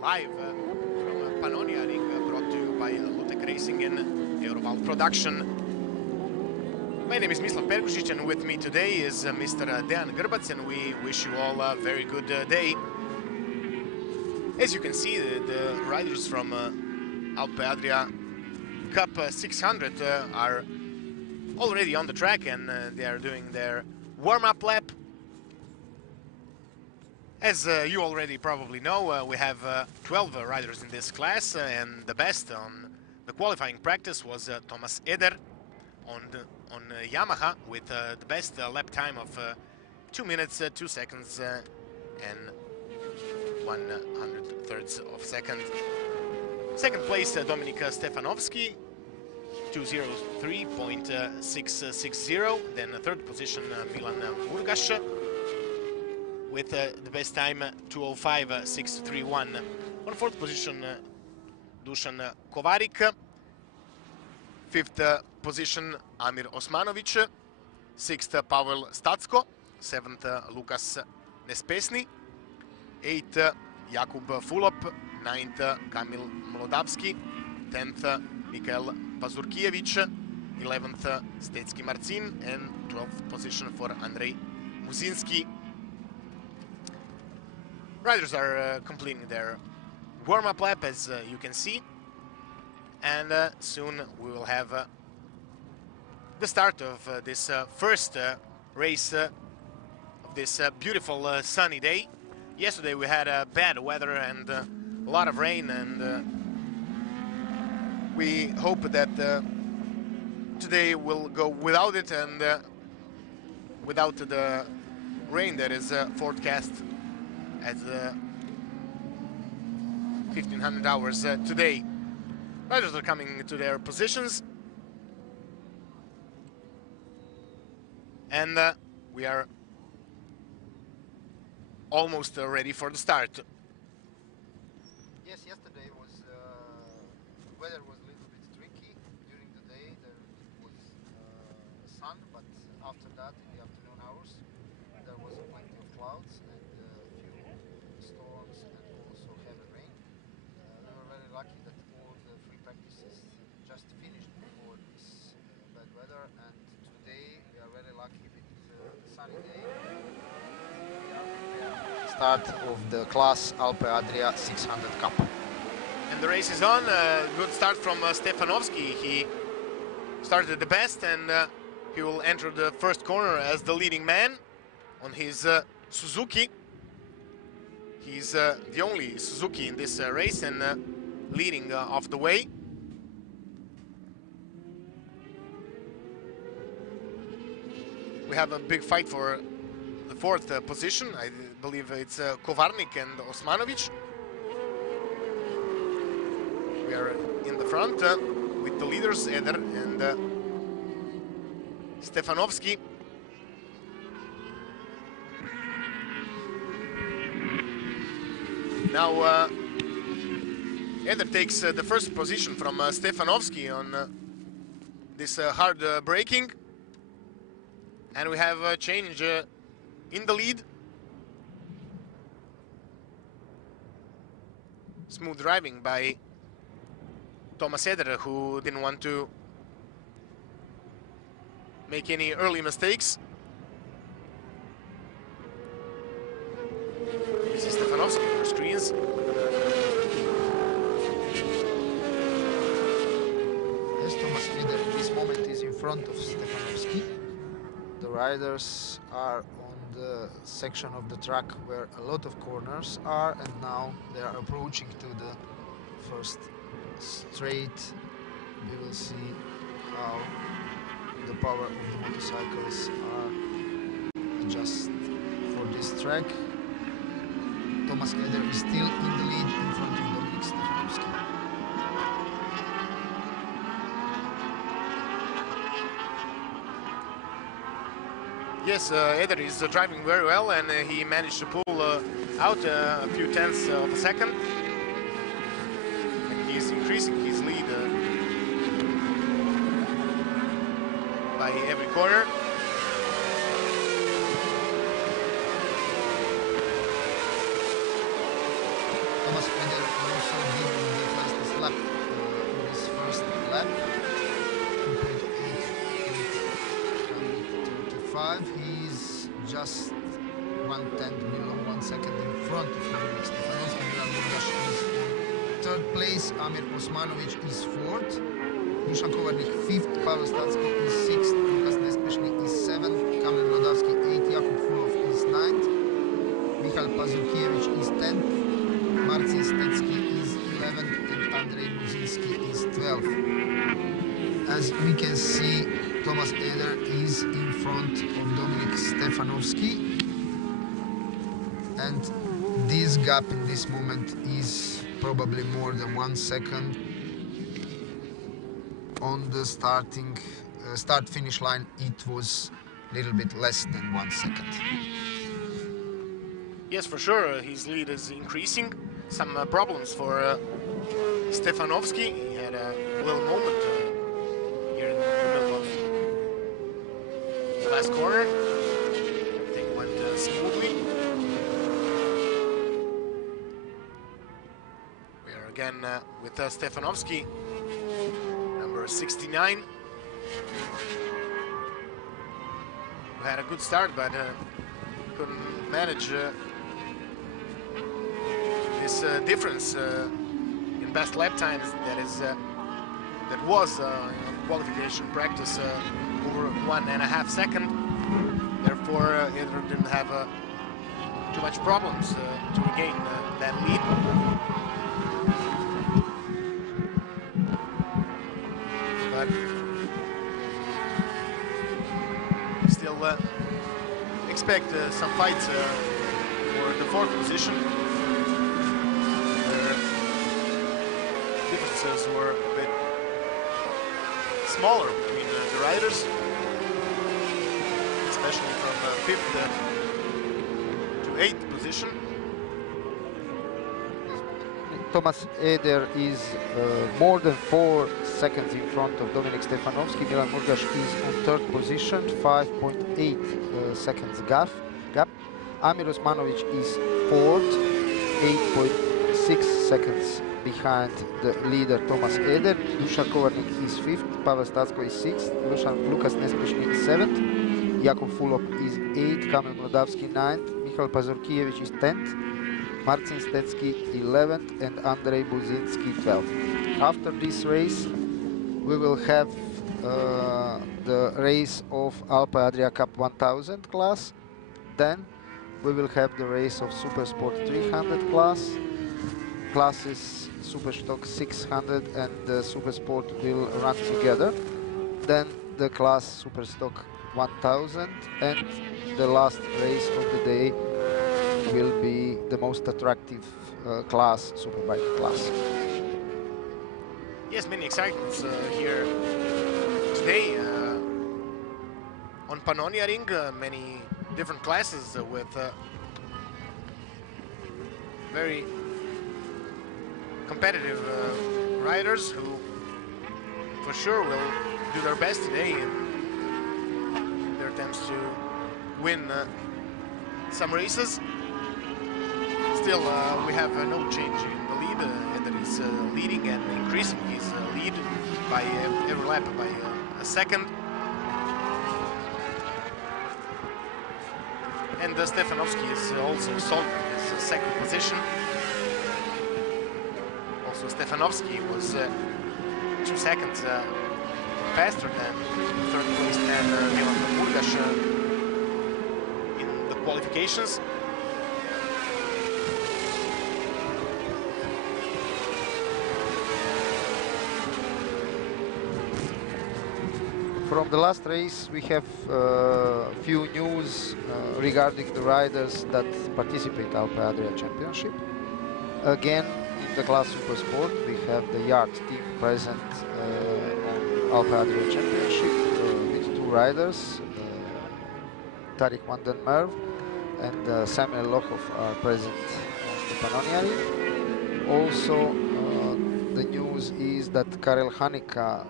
live from Panonia ring, brought to you by Lutek Racing and Euroval Production. My name is Mislav Perkušić, and with me today is Mr. Dejan Grbac, and we wish you all a very good day. As you can see, the riders from Alpe Adria Cup 600 are already on the track, and they are doing their warm-up lap. As you already probably know, we have 12 riders in this class, and the best on the qualifying practice was Thomas Eder on Yamaha with the best lap time of 2 minutes 2 seconds and 100/3 of a second. Second place Dominik Stefanovski, 2:03.660. Then third position Milan Murgaš with the best time 2:05.631. On fourth position Dusan Kovarik. Fifth position Amir Osmanović. Sixth Pavel Stacko. Seventh Lukas Nespesni. Eighth Jakub Fulop. Ninth Kamil Mlodavski. 10th Mikael Pazurkijević. 11th Stecki Marcin, and 12th position for Andrej Muzinski. Riders are completing their warm-up lap, as you can see, and soon we will have the start of this first race of this beautiful sunny day. Yesterday we had bad weather and a lot of rain, and we hope that today will go without it and without the rain that is forecast at 1500 hours today. Riders are coming to their positions, and we are almost ready for the start. Yes, yesterday was weather was a little bit tricky. During the day there was sun, but after that in the afternoon hours there was plenty of clouds and a few storms and also heavy rain. We were very lucky that all the free practices just finished before this bad weather, and today we are very lucky with the sunny day. Start of the class Alpe Adria 600 Cup. And the race is on. Good start from Stefanovski. He started the best, and he will enter the first corner as the leading man on his Suzuki. He's the only Suzuki in this race, and leading off the way. We have a big fight for the fourth position. I believe it's Kovarnik and Osmanović. We are in the front with the leaders Eder and Stefanovski. Now Eder takes the first position from Stefanovski on this hard braking, and we have a change in the lead. Smooth driving by Thomas Eder, who didn't want to make any early mistakes. This is Stefanovski on the screens. Yes, Thomas Eder at this moment is in front of Stefanovski. The riders are on the section of the track where a lot of corners are, and now they are approaching to the first straight. We will see how the power of the motorcycles are adjusted for this track. Thomas Eder is still in the lead in front of Dominik Stefanovski. Yes, Eder is driving very well, and he managed to pull out a few tenths of a second. And he is increasing his lead by every corner. Thomas also did the fastest lap in his first lap, 2.835. He's just 1/10 below 1 second in front of Dominik Stefanovski. Milan Murdaš is third place, Amir Osmanovic is fourth, Dusan Kovarnik fifth, Pavel Statsko is sixth, Lukas Nespešny is seventh, Kamil Mlodavski eighth, Jakub Fulov is ninth, Michal Pazurkiewicz is 10th, Marcin Stecki is 11th, and Andrei Muzinski is 12th. As we can see, Thomas Eder is in front of Dominik Stefanovski, and this gap in this moment is probably more than 1 second. On the start-finish line, it was a little bit less than 1 second. Yes, for sure, his lead is increasing. Some problems for Stefanovski. He had a little moment here in the middle of the last corner. Everything went smoothly. We are again with Stefanovski, number 69. We had a good start, but couldn't manage this difference in best lap times that was qualification practice over 1.5 seconds. Therefore, it didn't have too much problems to regain that lead. But still expect some fights for the fourth position. Where differences were a bit smaller between the riders, especially from 5th to 8th position. Thomas Eder is more than 4 seconds in front of Dominik Stefanovski. Milan Murdaš is on third position, 5.8 seconds gap. Amir Osmanovic is fourth, 8.6 seconds behind the leader Thomas Eder. Dusan Kovarnik is fifth, Pavel Statsko is sixth, Lukas Nespešny is seventh, Jakub Fulov is eighth, Kamil Mlodavski ninth, Michal Pazurkiewicz is 10th, Marcin Stecki 11th, and Andrei Buzinski 12th. After this race, we will have the race of Alpe Adria Cup 1000 class. Then we will have the race of Supersport 300 class. Classes Superstock 600 and Supersport will run together. Then the class Superstock 1000, and the last race of the day will be the most attractive class, Superbike class. Yes, many excitements here today on Panonia ring. Many different classes with very competitive riders who for sure will do their best today in their attempts to win some races. Still, we have no change in the lead, and that is leading and increasing his lead by every lap by a second. And Stefanovski is also solving his second position. Also, Stefanovski was 2 seconds faster than third place man Milan Murdaš in the qualifications. From the last race, we have few news regarding the riders that participate Alpe Adria Championship. Again, in the class Supersport, we have the Yard team present on Alpe Adria Championship with 2 riders, Tariq van den Merwe and Samuel Lochov are present on the Panonia. Also, the news is that Karel Hanika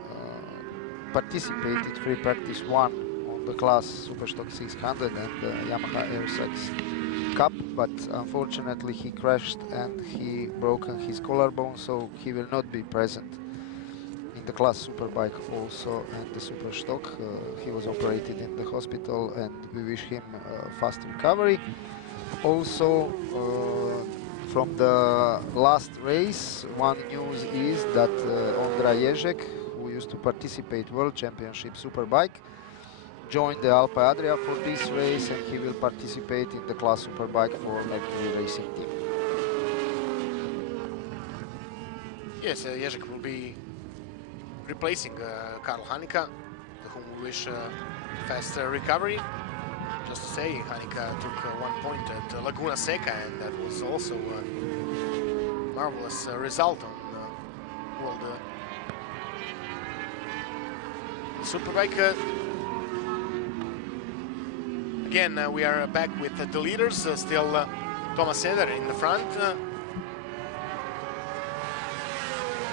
participated free practice 1 on the class Superstock 600 and Yamaha R6 Cup, but unfortunately he crashed and he broken his collarbone, so he will not be present in the class Superbike also and the Superstock. He was operated in the hospital and we wish him fast recovery. Also, from the last race, one news is that Ondra Ježek, who used to participate World Championship Superbike, joined the Alpe Adria for this race, and he will participate in the class Superbike for Mercury Racing Team. Yes, Ježek will be replacing Karl Hanika, to whom we wish fast recovery. Just to say, Hanika took 1 point at Laguna Seca, and that was also a marvelous result on World Superbike. Again, we are back with the leaders, still Thomas Eder in the front,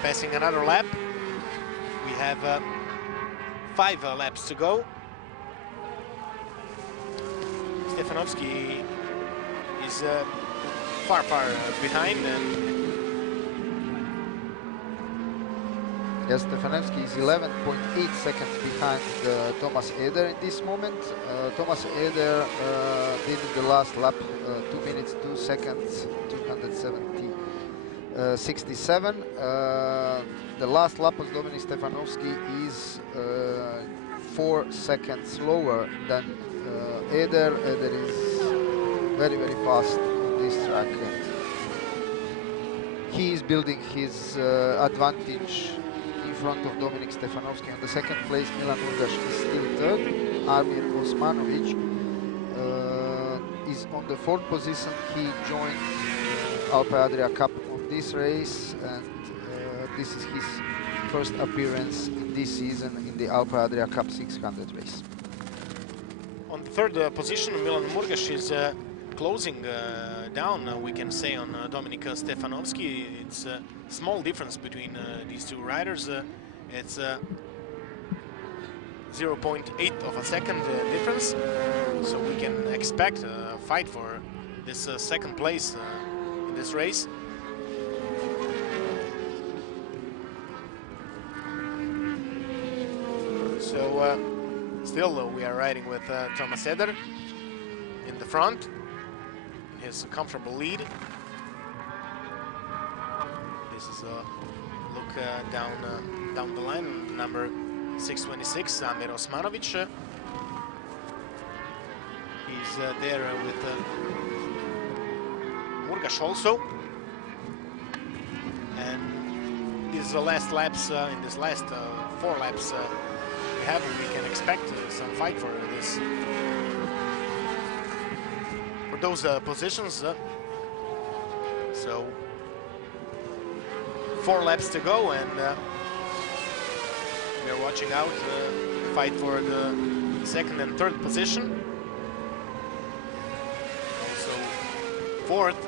passing another lap. We have 5 laps to go. Stefanovski is far behind. Yes, Stefanovski is 11.8 seconds behind Thomas Eder in this moment. Thomas Eder did in the last lap 2 minutes 2 seconds 267. The last lap of Dominik Stefanovski is 4 seconds slower than Eder. Eder is very fast on this track, and he is building his advantage in front of Dominik Stefanovski. On the second place, Milan Urgaš is still third. Amir Osmanovic is on the fourth position. He joined Alpe Adria Cup on this race, and this is his first appearance in this season in the Alpe Adria Cup 600 race. On the third position, Milan Murgaš is closing down, we can say, on Dominik Stefanovski. It's a small difference between these two riders. It's 0.8 of a second difference, so we can expect a fight for this second place in this race. So still we are riding with Thomas Eder in the front, his comfortable lead. This is a look down the line, number 626, Amir Osmanovic. He's there with Murgaš also. And these last laps, in this last 4 laps we can expect some fight for this, for those positions. So 4 laps to go, and we are watching out the fight for the second and third position. Also fourth.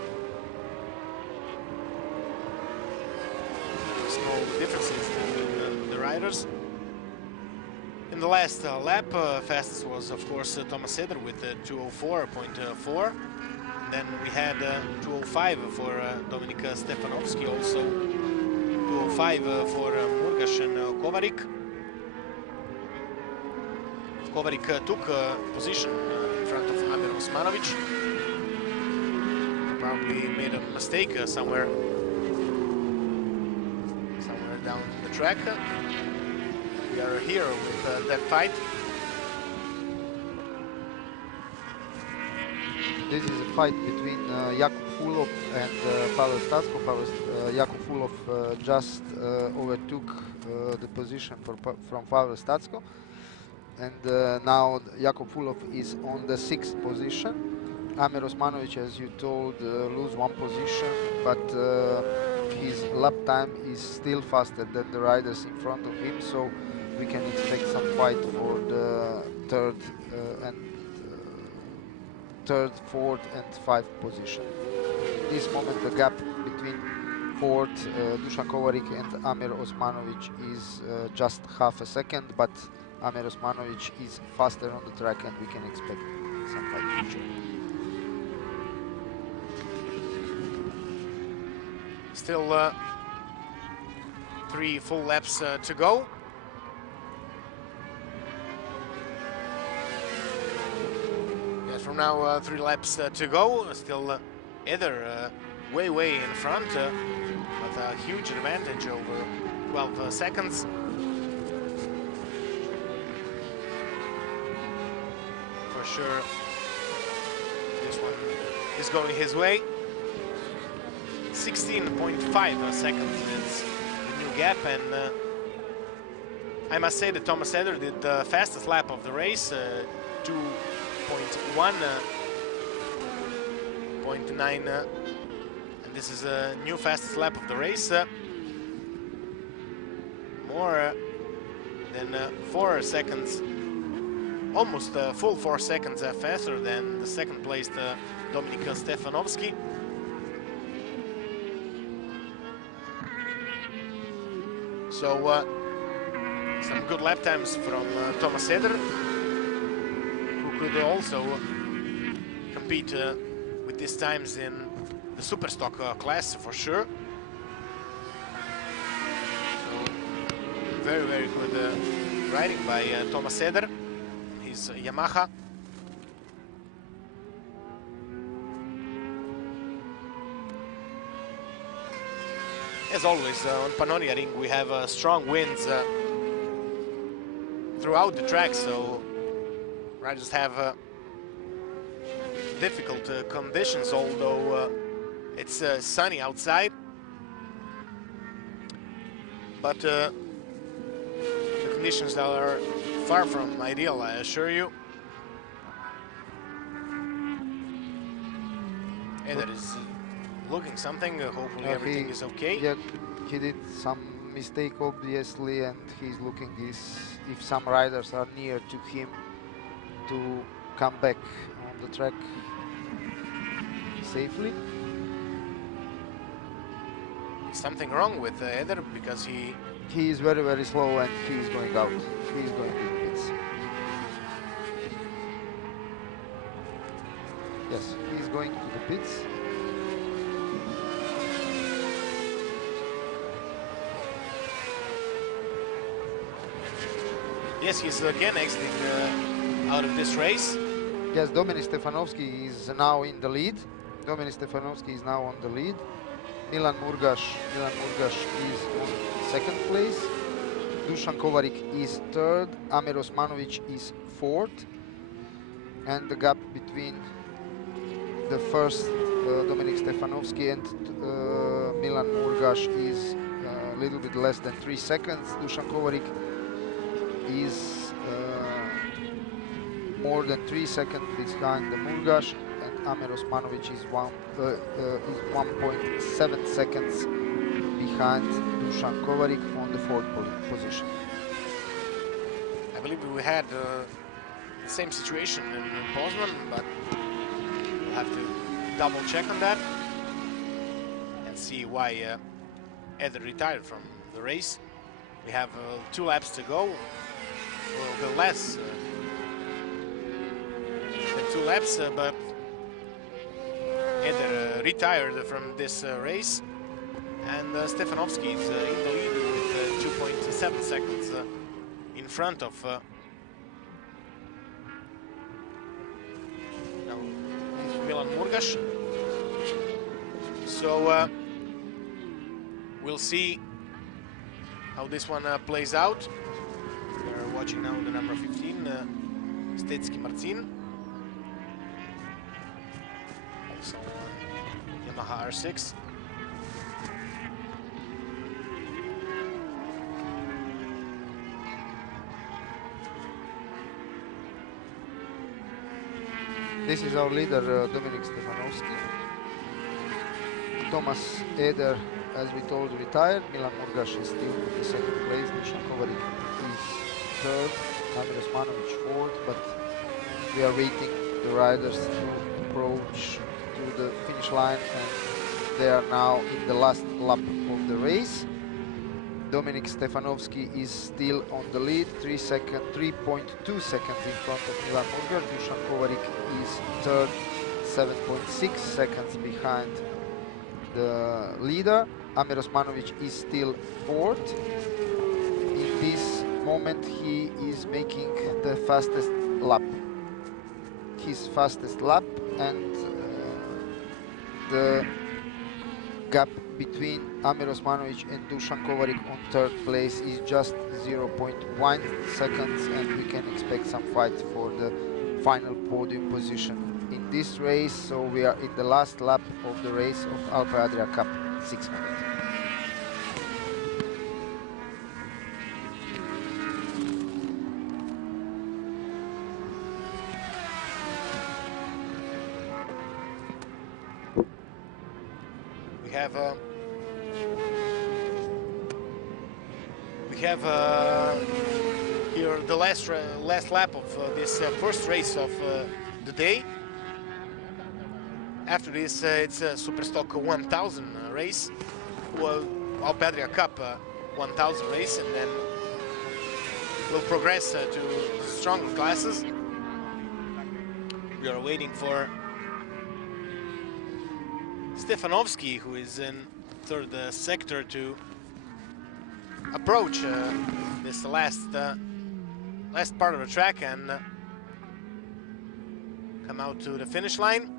Small differences between the riders. In the last lap, fastest was of course Thomas Eder with 204.4. Then we had 205 for Dominik Stefanovski, also 205 for Murgaš and Kovarik. Kovarik took position in front of Amir Osmanovic. Probably made a mistake somewhere down the track. We are here with that fight. This is a fight between Jakub Fulov and Pavel Statsko. Jakub Fulov just overtook the position from Pavel Statsko, and now Jakub Fulov is on the 6th position. Amir Osmanovic, as you told, lose 1 position, but his lap time is still faster than the riders in front of him, so we can expect some fight for the third, 4th and 5th position. At this moment the gap between 4th Dusan Kovarik and Amir Osmanovic is just half a second, but Amir Osmanovic is faster on the track and we can expect some fight. Still 3 full laps to go. Yes, from now 3 laps to go. Still Eder way in front, with a huge advantage over 12 seconds. For sure, this one is going his way. 16.5 seconds is the new gap, and I must say that Thomas Eder did the fastest lap of the race, 2.1.9, and this is a new fastest lap of the race, more than 4 seconds, almost a full 4 seconds faster than the second placed Dominik Stefanovski. So some good lap times from Thomas Eder, who could also compete with these times in the Superstock class for sure. So very good riding by Thomas Eder, his Yamaha. As always, on Panonia ring we have strong winds throughout the track, so riders have difficult conditions, although it's sunny outside. But the conditions are far from ideal, I assure you. Eder is looking something, hopefully everything is okay. Yeah, he did some mistake obviously, and he's looking if some riders are near to him to come back on the track safely. Something wrong with Eder, because he is very slow and he is going out. He is going to the pits. Yes, he is going to the pits. Yes, he's again exiting out of this race. Yes, Dominik Stefanovski is now in the lead. Dominik Stefanovski is now on the lead. Milan Murgaš is on second place. Dusan Kovarik is third. Amir Osmanovic is fourth. And the gap between the first Dominik Stefanovski and Milan Murgaš is a little bit less than 3 seconds. Dusan Kovarik is more than 3 seconds behind the Murgaš, and Amir Osmanovic is 1.7 seconds behind Dusan Kovarik on the 4th position. I believe we had the same situation in Poznan, but we'll have to double check on that and see why Eder retired from the race. We have 2 laps to go. A little bit less than 2 laps, but Eder retired from this race, and Stefanovski is in the lead with 2.7 seconds in front of Milan Murgaš. So we'll see how this one plays out. We're watching now the number 15, Stetsky Marcin. Also Yamaha R6. This is our leader, Dominik Stefanovski. Thomas Eder, as we told, retired. Milan Murgaš is still in the second place. Dusan Kovarik is third. Amir Osmanovic fourth, but we are waiting the riders to approach to the finish line, and they are now in the last lap of the race. Dominik Stefanovski is still on the lead, 3.2 seconds in front of Milan Murgaš. Dusan Kovarik is third, 7.6 seconds behind the leader. Amir Osmanovic is still fourth. In this moment he is making the fastest lap. His fastest lap, and the gap between Amir Osmanovic and Dusan Kovarik on third place is just 0.1 seconds, and we can expect some fight for the final podium position in this race. So we are in the last lap of the race of Alpe Adria Cup 600. We have here the last lap of this first race of the day. After this, it's a Superstock 1000 race, well, Alpe Adria Cup 1000 race, and then we'll progress to stronger classes. We are waiting for Stefanovski, who is in third sector, to approach this last part of the track and come out to the finish line.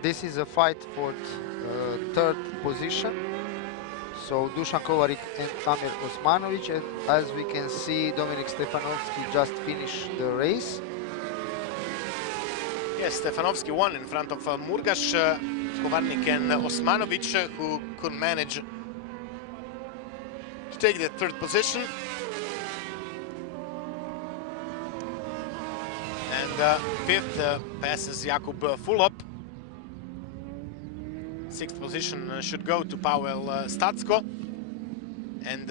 This is a fight for third position. So Dusan Kovarik and Amir Osmanovic, and as we can see, Dominik Stefanovski just finished the race. Yes, Stefanovski won in front of Murgaš, Kovarnik and Osmanovic, who couldn't manage to take the third position. And fifth passes Jakub Fulop. Sixth position should go to Pavel Statsko, and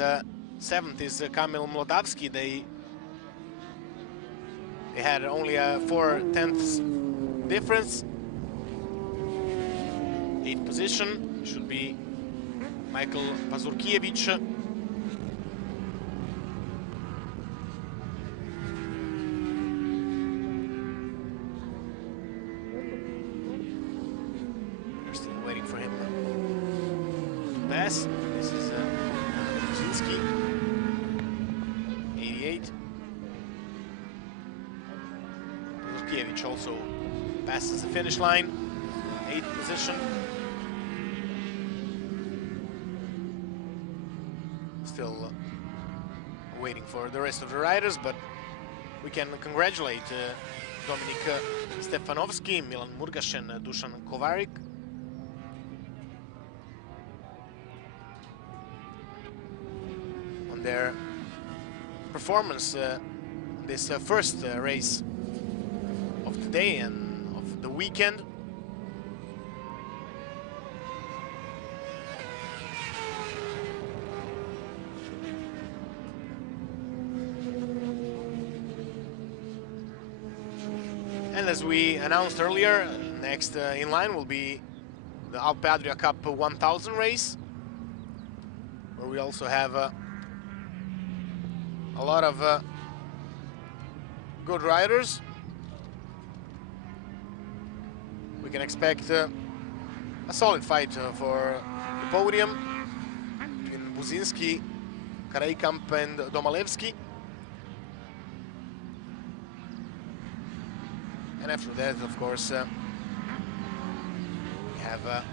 seventh is Kamil Mlodavski. They had only a 4/10 difference. Eighth position should be Michael Pazurkiewicz. This is Buzinski, 88. Pazurkiewicz also passes the finish line, 8th position. Still waiting for the rest of the riders, but we can congratulate Dominik Stefanovski, Milan Murgaš and Dusan Kovarik. Their performance this first race of the day and of the weekend. And as we announced earlier, next in line will be the Alpe Adria Cup 1000 race, where we also have a lot of good riders. We can expect a solid fight for the podium between Buzinski, Karaikamp and Domalevski. And after that, of course, we have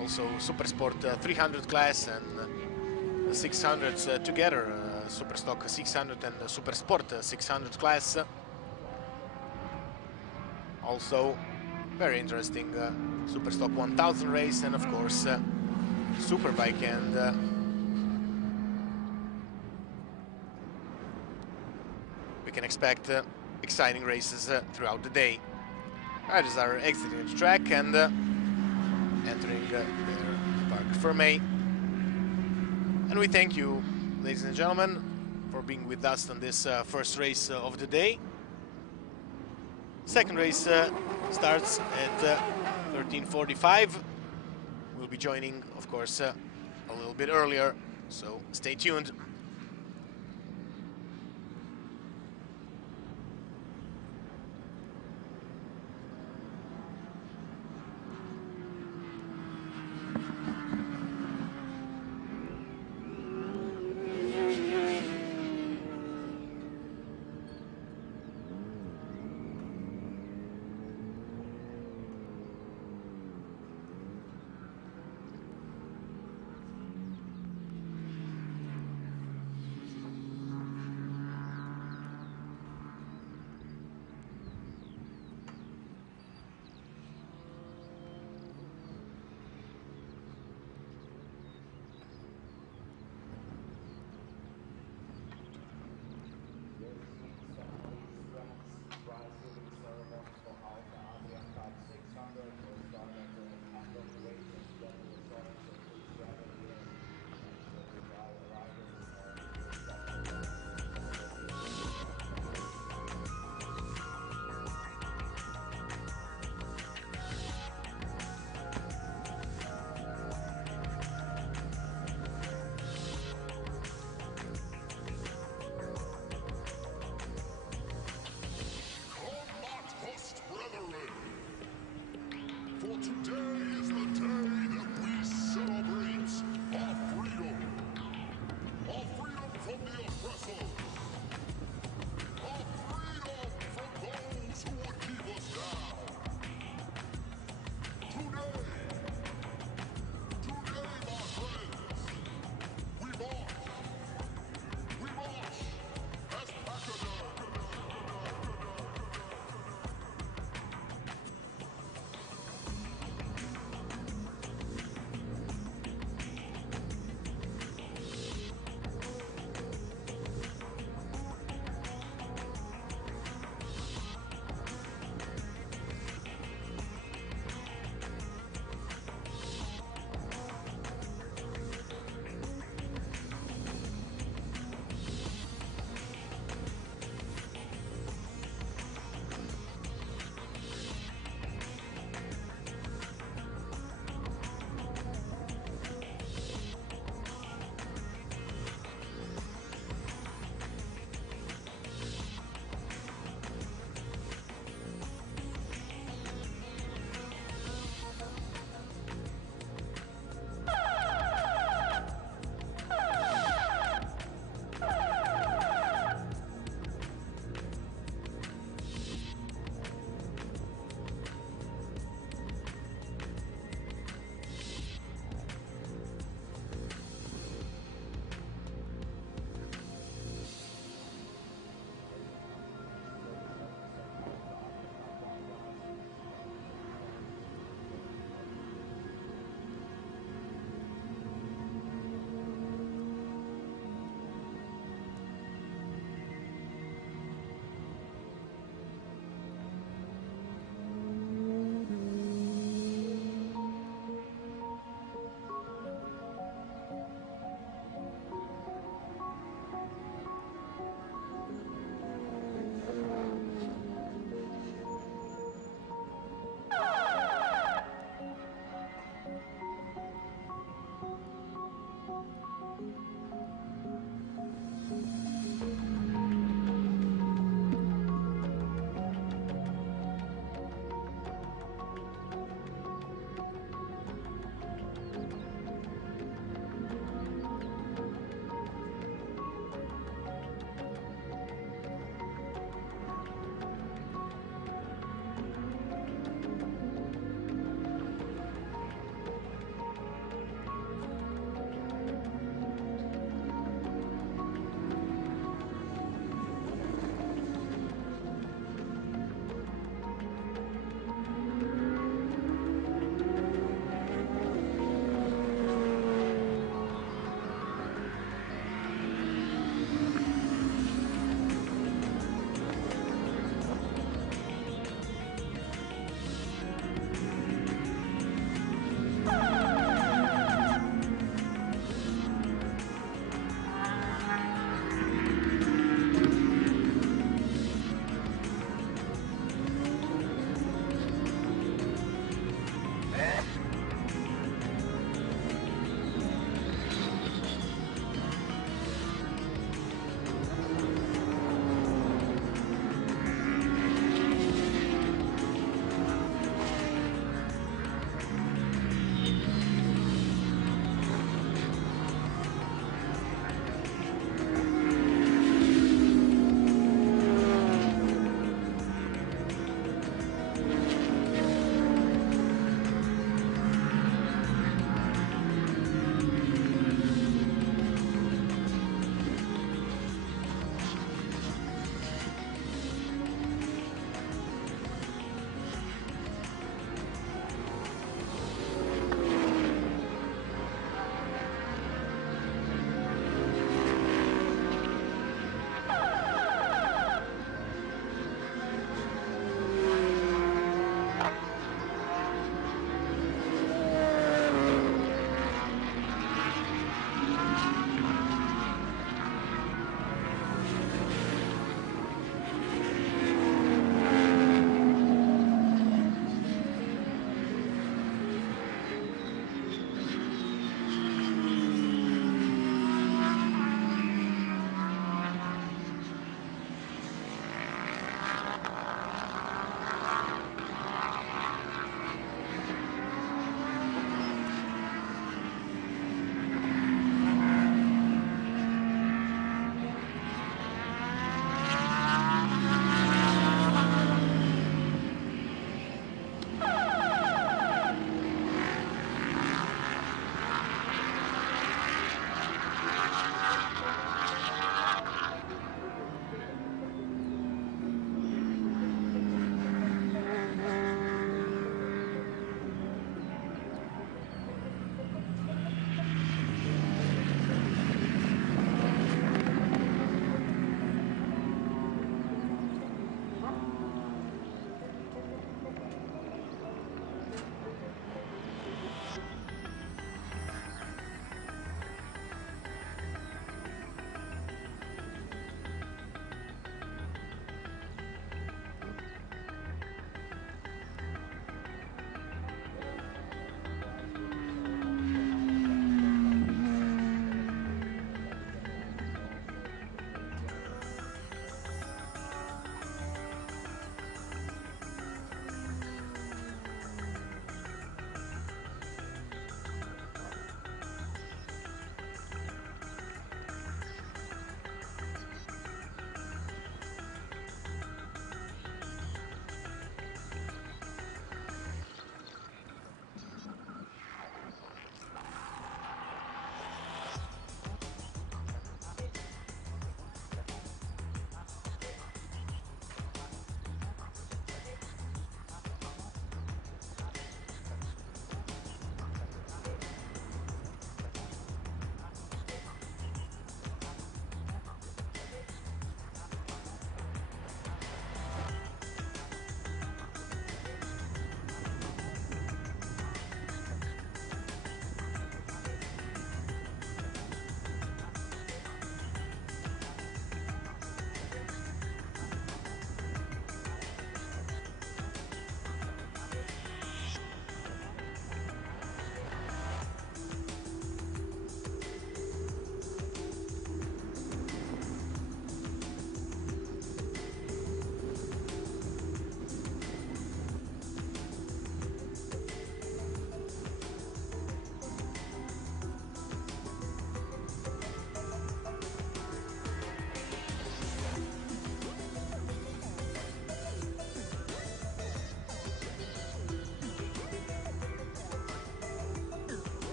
also Supersport 300 class and 600s together, Superstock 600 and Supersport 600 class. Also very interesting Superstock 1000 race, and of course Superbike, and we can expect exciting races throughout the day. Riders are exiting the track and entering their Parc Fermé. And we thank you, ladies and gentlemen, for being with us on this first race of the day. Second race starts at 13:45. We'll be joining, of course, a little bit earlier, so stay tuned. Today is the day that we celebrate our freedom. Our freedom from the oppressor. Our freedom from those who would keep us down. Today, my friends, we march as Panonia.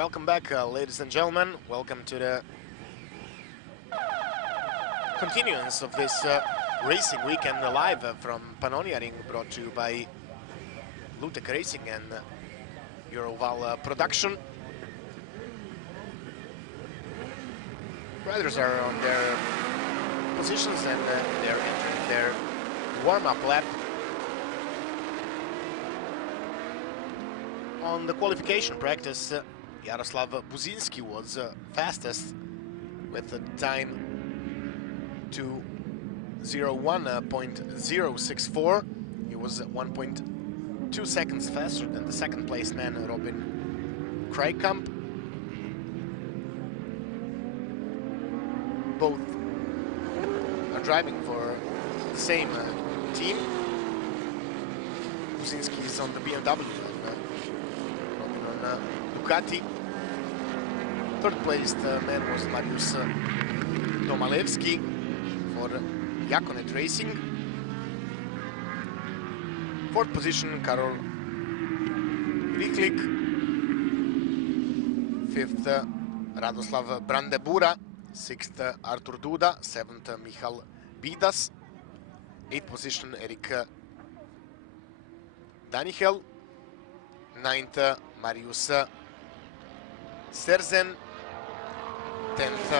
Welcome back, ladies and gentlemen. Welcome to the continuance of this racing weekend live from Panonia ring, brought to you by Lutec Racing and Euroval production. Riders are on their positions and they're entering their warm-up lap. On the qualification practice, Jaroslav Buzinski was fastest with a time to 01.064. He was 1.2 seconds faster than the second place man, Robin Krijkamp. Both are driving for the same team. Buzinski is on the BMW and Robin on Ducati. Third placed man was Mariusz Domalewski for Jakonet Racing. Fourth position, Karol Riklik. Fifth, Radoslav Brandebura. Sixth, Artur Duda. Seventh, Michal Bidas. Eighth position, Erik Danichel. Ninth, Marius Serzen. 10th,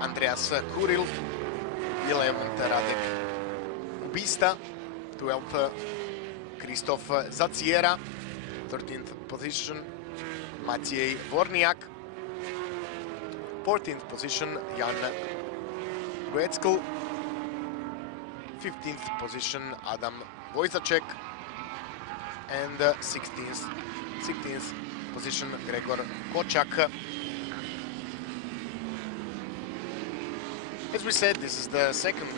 Andreas Kuril. 11th, Radek Ubista. 12th, Krzysztof Zaciera. 13th position, Maciej Worniak. 14th position, Jan Gueckel. 15th position, Adam Wojtacek. And 16th position, Gregor Kochak. As we said, this is the second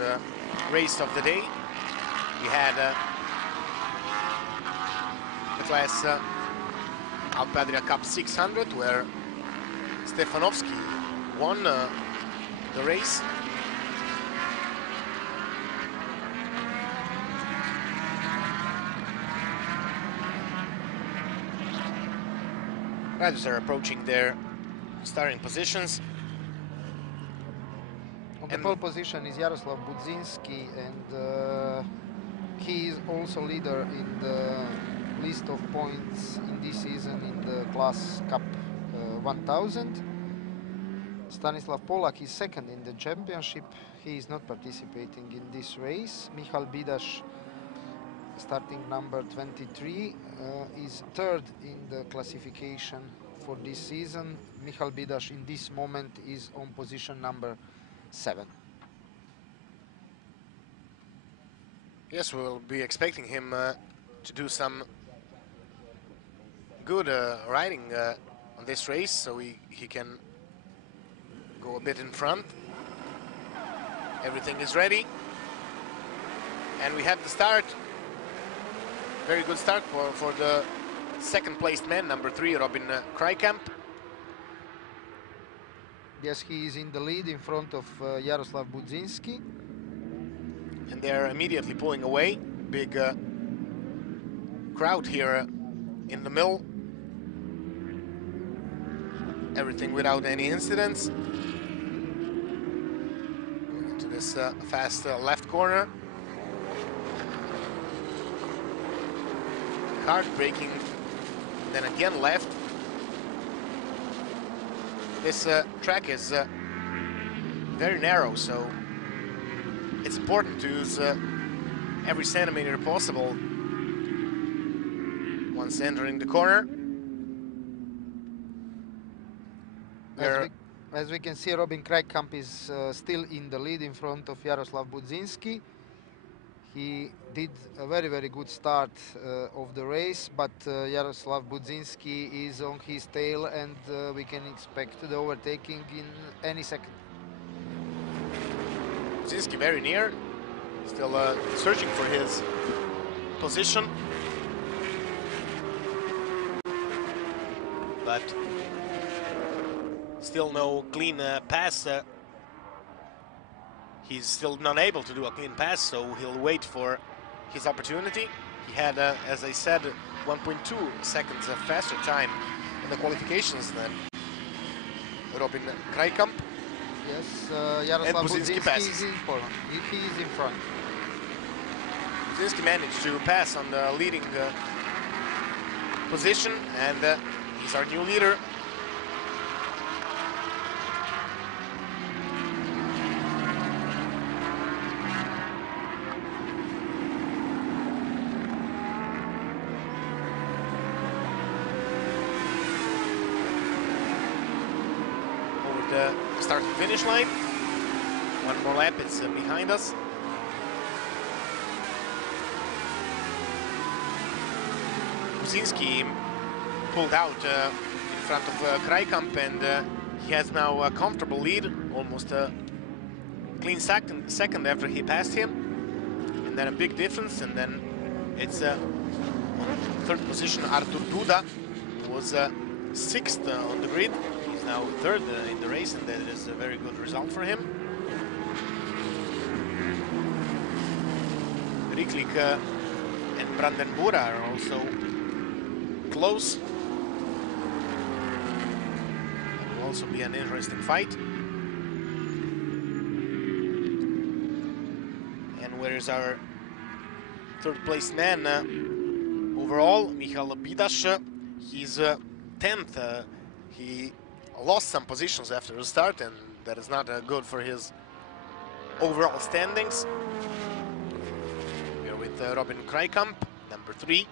race of the day. We had the class Alpe Adria Cup 600, where Stefanovski won the race. Riders are approaching their starting positions. On the pole position is Jaroslav Budzinski, and he is also leader in the list of points in this season in the Class Cup 1000. Stanislav Polak is second in the championship. He is not participating in this race. Michal Bidas, starting number 23, is third in the classification for this season. Michal Bidas in this moment is on position number 7. Yes, we'll be expecting him to do some good riding on this race, so he can go a bit in front. Everything is ready, and we have the start. Very good start for the second placed man, number 3, Robin Krijkamp. Yes, he is in the lead in front of Jaroslav Budzinski. And they're immediately pulling away. Big crowd here in the mill. Everything without any incidents. To this fast left corner. Hard braking, then again left. This track is very narrow, so it's important to use every centimeter possible once entering the corner. As we can see, Robin Krijkamp is still in the lead in front of Jaroslav Budzinski. He did a very, very good start of the race, but Jaroslav Budzinski is on his tail, and we can expect the overtaking in any second. Budzinski very near, still searching for his position. But still no clean pass. He's still not able to do a clean pass, so he'll wait for his opportunity. He had, as I said, 1.2 seconds faster time in the qualifications than Robin Krajkamp. Yes, Jaroslav Budzinski Budzinski passes. is in front. He is in front. Budzinski managed to pass on the leading position, and he's our new leader. Over the start and finish line. One more lap, it's behind us. Budzinski pulled out in front of Krajkamp, and he has now a comfortable lead, almost a clean second after he passed him, and then a big difference, and then it's third position Artur Duda, who was sixth on the grid. He's now third in the race, and that is a very good result for him. Riklik and Brandenburg are also close. It will also be an interesting fight. And where is our third place man overall? Michal Bidas. He's 10th. He lost some positions after the start, and that is not good for his overall standings. We are with Robin Krajkamp, number 3.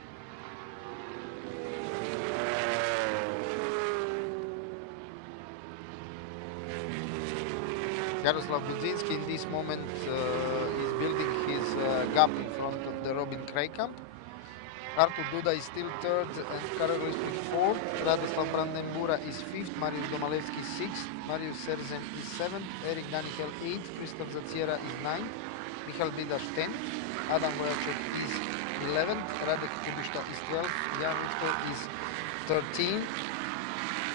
Jaroslav Budzinski in this moment is building his gap in front of the Robin Krajkamp. Artur Duda is still third and Karol Ryslik fourth. Radoslav Brandenburg is fifth. Mariusz Domalewski is sixth. Mariusz Serzen is seventh. Erik Danichel eighth. Christoph Zaciera is ninth. Michal Bidas 10th. Adam Wojacek is 11th. Radek Kubišta is 12th. Jan Rutko is 13th.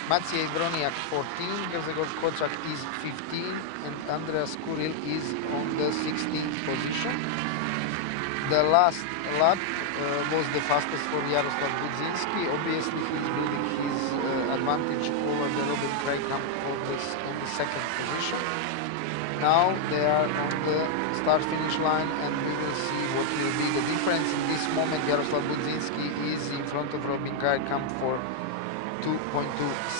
Maciej Broniak 14, Grzegorz Koczak is 15, and Andreas Kuril is on the 16th position. The last lap was the fastest for Jaroslav Budzinski. Obviously, he's building his advantage over the Robin Krajkamp on the second position. Now they are on the start-finish line, and we will see what will be the difference. In this moment, Jaroslav Budzinski is in front of Robin Krajkamp for 2.2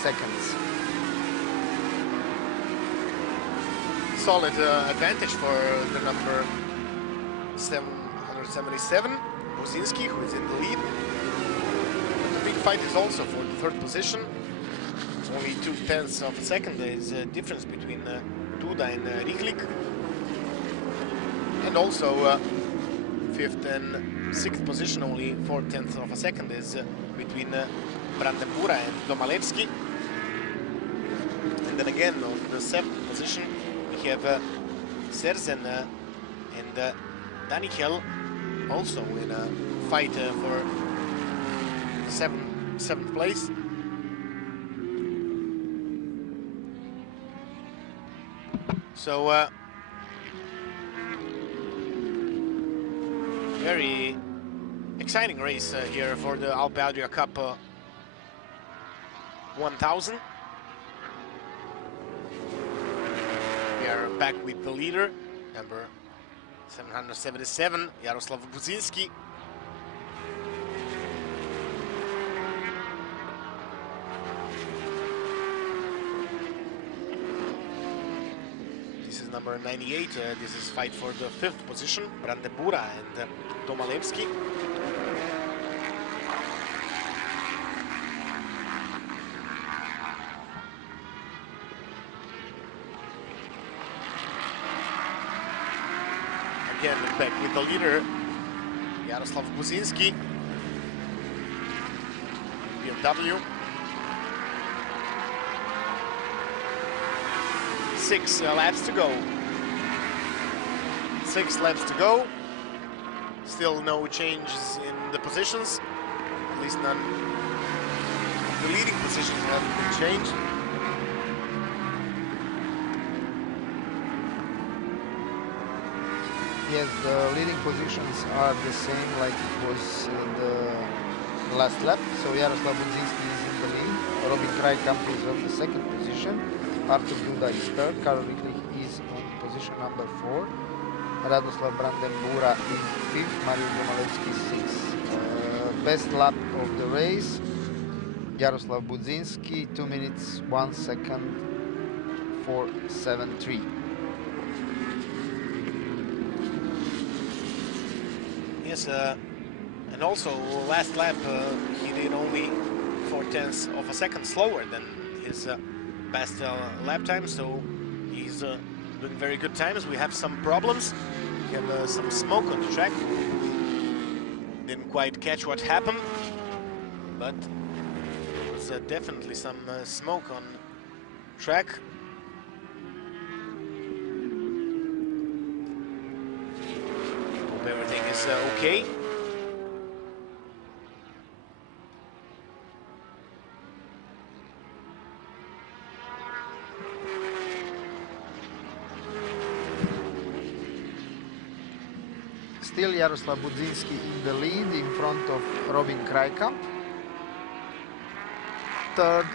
seconds. Solid advantage for the number 777, Budzinski, who is in the lead. But the big fight is also for the third position. It's only 0.2 of a second. There is a difference between Duda and Riklik. And also fifth and sixth position, only 0.4 of a second is between Brandenburg and Domalewski. And then again on the seventh position we have Serzen and Danichel also in a fight for the seventh place. So very exciting race here for the Alpe Adria Cup 1000. We are back with the leader, number 777, Jaroslav Budzinski. This is number 98. This is fight for the fifth position, Brandenburg and Domalewski. Again, back with the leader, Jaroslav Budzinski, BMW. 6 laps to go. 6 laps to go. Still no changes in the positions. At least none of the leading positions have been changed. Yes, the leading positions are the same like it was in the last lap. So Jaroslav Budzinski is in the lead. Robin Krijkamp is on the second position. Artur Duda is third. Karol Lichtlich is on position number 4. Radoslav Brandenbura is fifth. Mariusz Domalewski sixth. Best lap of the race, Jaroslav Budzinski, 2 minutes 1 second 4.73. Yes, and also last lap he did only 0.4 of a second slower than his past lap time, so he's doing very good times. We have some problems. We have some smoke on the track. Didn't quite catch what happened, but there was definitely some smoke on track. Hope everything is okay. Still Jaroslav Budzinski in the lead in front of Robin Krijkamp. Third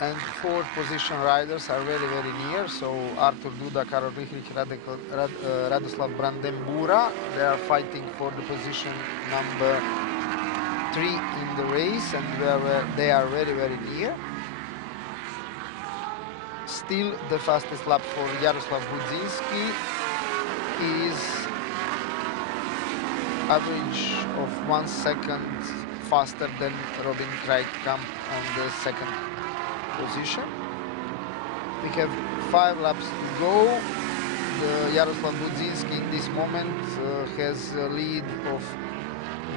and fourth position riders are very, very near. So Artur Duda, Karol Lichtlich, Radoslav Brandenbura, they are fighting for the position number 3 in the race, and they are very, very near. Still the fastest lap for Jaroslav Budzinski is average of 1 second faster than Robin Krijkamp on the second position. We have 5 laps to go. Jaroslav Budzinski in this moment has a lead of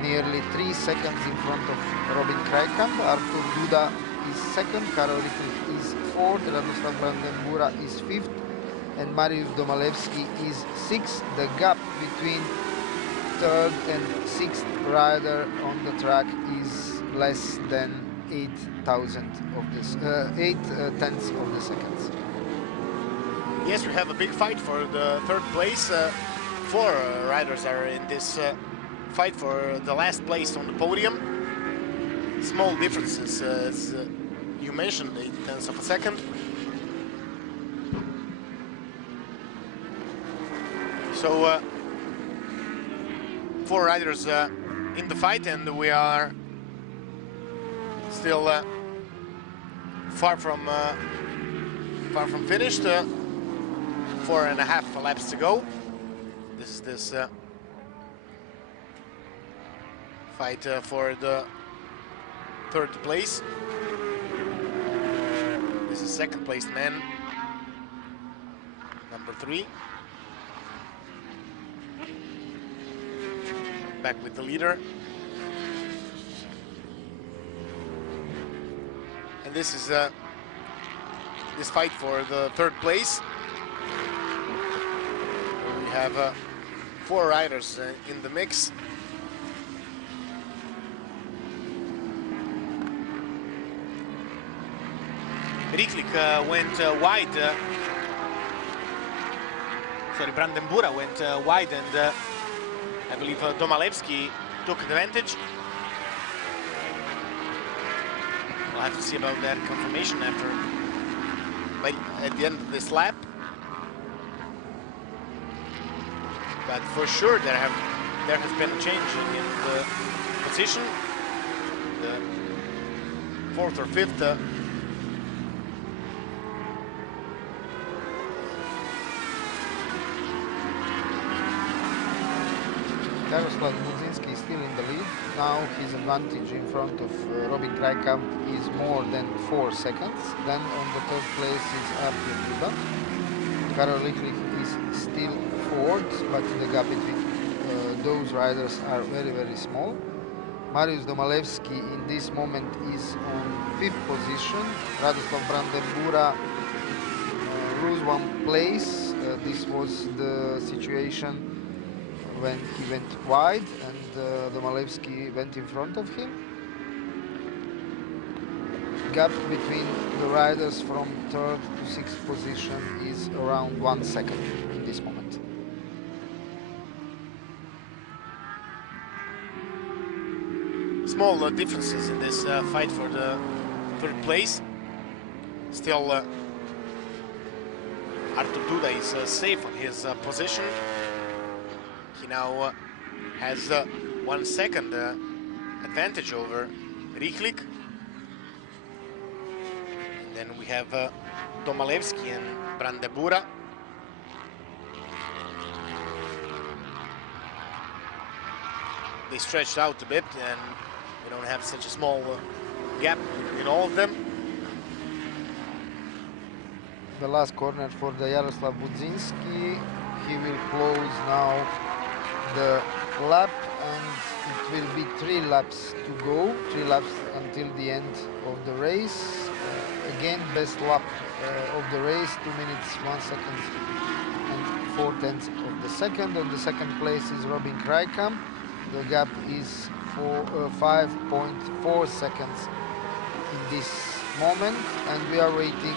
nearly 3 seconds in front of Robin Krijkamp. Artur Duda is second, Karol Lichtlich is fourth, Radoslav Brandenbura is fifth, and Mariusz Domalewski is sixth. The gap between third and sixth rider on the track is less than 8 tenths of the seconds. Yes, we have a big fight for the third place. 4 riders are in this fight for the last place on the podium. Small differences, as you mentioned, 8 tenths of a second. So 4 riders in the fight, and we are still far from finished. 4.5 laps to go. This is fight for the third place. This is second place man, number 3. Back with the leader. And this is this fight for the third place. We have 4 riders in the mix. Lichtlich went wide. Sorry, Brandenbura went wide, and I believe Domalewski took advantage. We'll have to see about that confirmation at the end of this lap. But for sure there has been a change in the position. The 4th or 5th Jaroslav Budzinski is still in the lead. Now his advantage in front of Robin Krijkamp is more than 4 seconds. Then on the third place is Artur Duda. Karol Lichtlich is still fourth, but the gap between those riders are very, very small. Mariusz Domalewski in this moment is on 5th position. Radoslav Brandenbura lose 1 place. This was the situation when he went wide, and Domalewski went in front of him. Gap between the riders from 3rd to 6th position is around 1 second in this moment. Small differences in this fight for the third place. Still, Artur Duda is safe on his position. He now has 1 second advantage over Rihlik. And then we have Domalevski and Brandebura. They stretched out a bit, and we don't have such a small gap in all of them. The last corner for the Jaroslav Budzinski. He will close now the lap, and it will be 3 laps to go, 3 laps until the end of the race. Again, best lap of the race, 2 minutes, 1 second and 4 tenths of the second. On the second place is Robin Krajkamp. The gap is 5.4 seconds in this moment, and we are waiting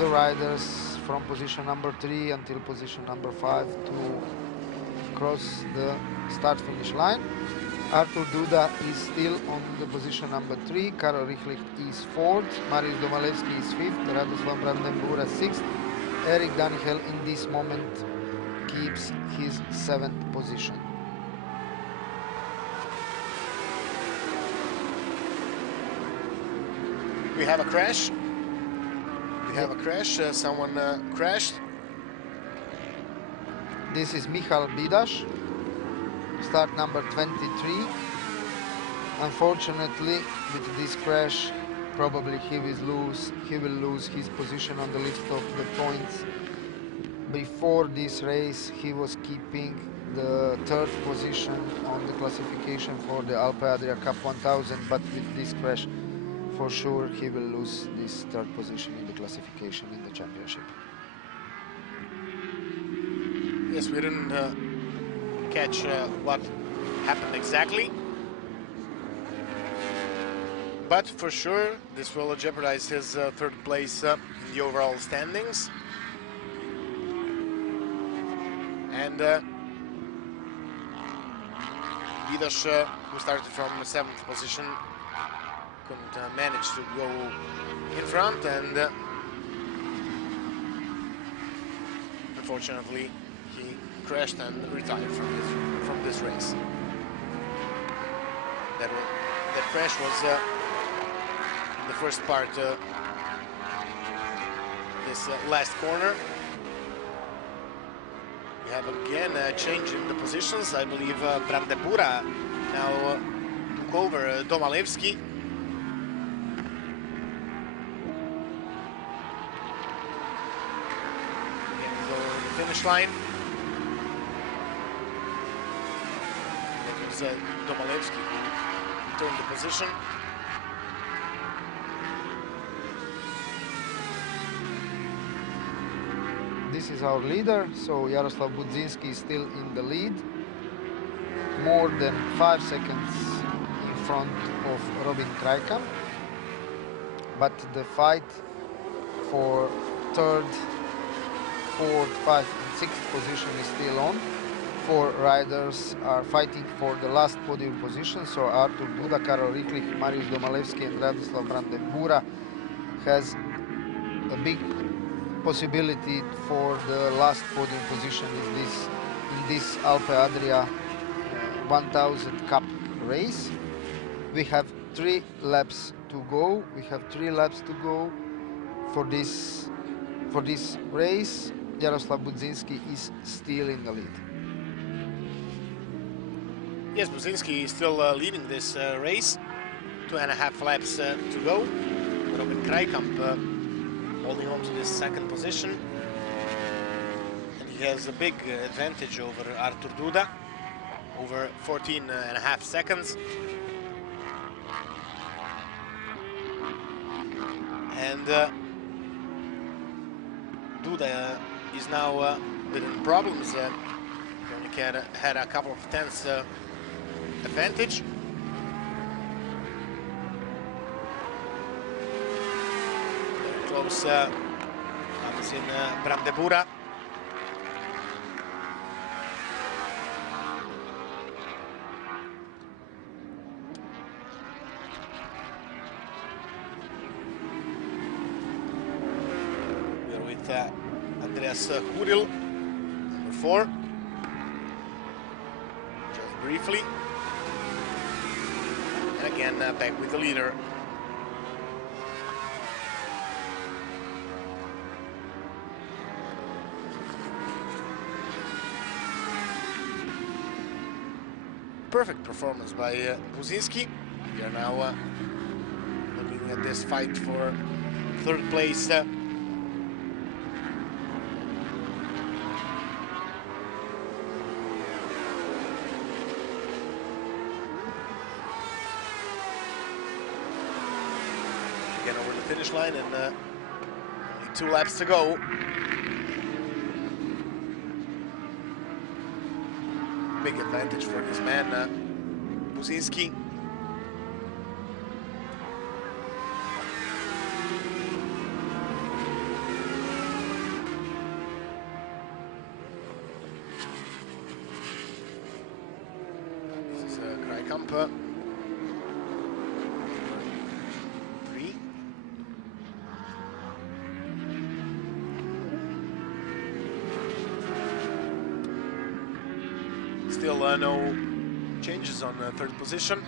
the riders from position number 3 until position number 5 to cross the start-finish line. Artur Duda is still on the position number 3, Karol Rihlik is 4th, Marius Domalevski is 5th, Radoslav Brandembura 6th, Eric Danichel in this moment keeps his 7th position. We have a crash. Someone crashed. This is Michal Bidaš, start number 23. Unfortunately, with this crash, probably he will lose his position on the list of the points. Before this race, he was keeping the 3rd position on the classification for the Alpe Adria Cup 1000, but with this crash, for sure he will lose this 3rd position in the classification in the championship. Yes, we didn't catch what happened exactly, but for sure this will jeopardize his 3rd place in the overall standings. And Bidaš, who started from 7th position, couldn't manage to go in front, and unfortunately he crashed and retired from this race. That crash was the first part, this last corner. We have again a change in the positions. I believe Brandebura now took over Domalevski. Finish line. It was Domalevski who turned the position. This is our leader, so Jaroslav Budzinski is still in the lead, more than 5 seconds in front of Robin Krajkamp. But the fight for 3rd, 4th, 5th and 6th position is still on. 4 riders are fighting for the last podium position, so Artur Duda, Karol Rihlik, Marius Domalevski and Radoslav Brandembura has a big possibility for the last podium position in this Alpe Adria 1000 Cup race. We have 3 laps to go. For this race. Jaroslav Budzinski is still in the lead. Yes, Budzinski is still leading this race. 2.5 laps to go. Robin Krajkamp holding on to this 2nd position. And he has a big advantage over Artur Duda, over 14.5 seconds. And Duda is now within problems. He only had a couple of tenths advantage. Very close comes in Brandebura. with Andreas Kuril, number 4. Just briefly. And again, back with the leader. Perfect performance by Buzinski. We are now looking at this fight for 3rd place. Again over the finish line and only 2 laps to go. Big advantage for this man, Buzinski. This is Krijkamp. 3. Still no changes on 3rd position.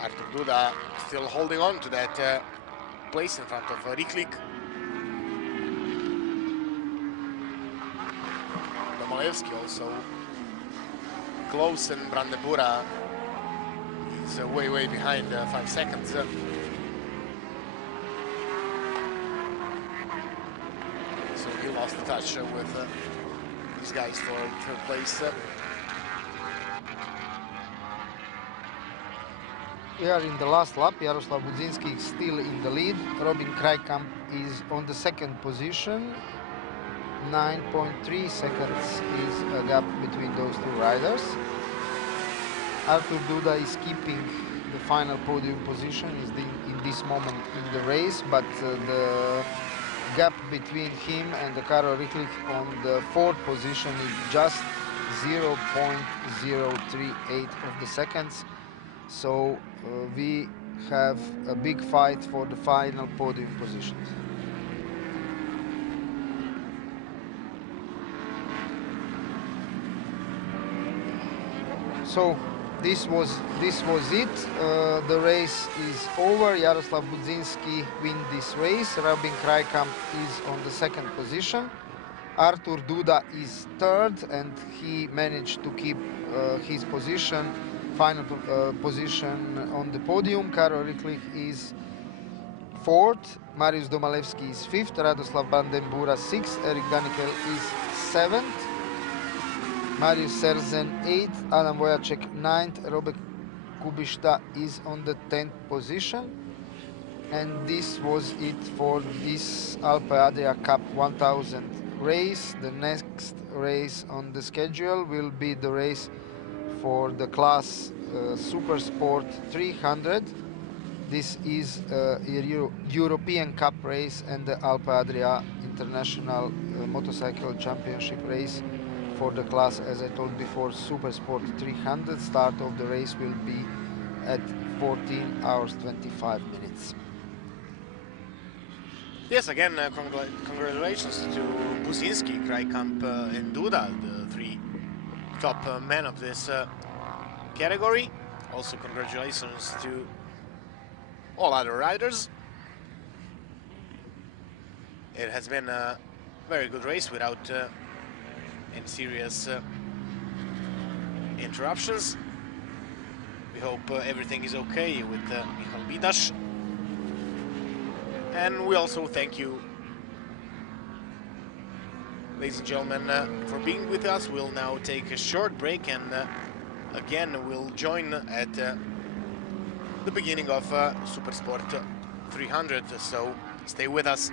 Artur Duda still holding on to that place in front of Riklik. Domalevski also close, and Brandebura is way behind, 5 seconds. He lost the touch with these guys for 3rd place. We are in the last lap. Jaroslav Budzinski is still in the lead. Robin Krijkamp is on the 2nd position. 9.3 seconds is a gap between those 2 riders. Artur Duda is keeping the final podium position in this moment in the race, but the gap between him and the Karol Riklik on the 4th position is just 0.038 of the seconds. So we have a big fight for the final podium positions. So this was it. The race is over. Jaroslav Budzinski wins this race. Robin Krijkamp is on the 2nd position. Artur Duda is 3rd, and he managed to keep his position, final position on the podium. Karol Riklik is 4th. Mariusz Domalevski is 5th. Radoslav Brandebura 6th. Erik Danikel is 7th. Marius Serzen 8th, Adam Vojacek 9th, Robert Kubišta is on the 10th position. And this was it for this Alpe Adria Cup 1000 race. The next race on the schedule will be the race for the class Supersport 300. This is a European Cup race and the Alpe Adria International Motorcycle Championship race for the class, as I told before, Supersport 300. Start of the race will be at 14 hours 25 minutes. Yes, again, congratulations to Buzinski, Krijkamp and Duda, the 3 top men of this category. Also congratulations to all other riders. It has been a very good race without any serious interruptions. We hope everything is okay with Michal Bidaš. And we also thank you, ladies and gentlemen, for being with us. We'll now take a short break, and again we'll join at the beginning of Supersport 300, so stay with us.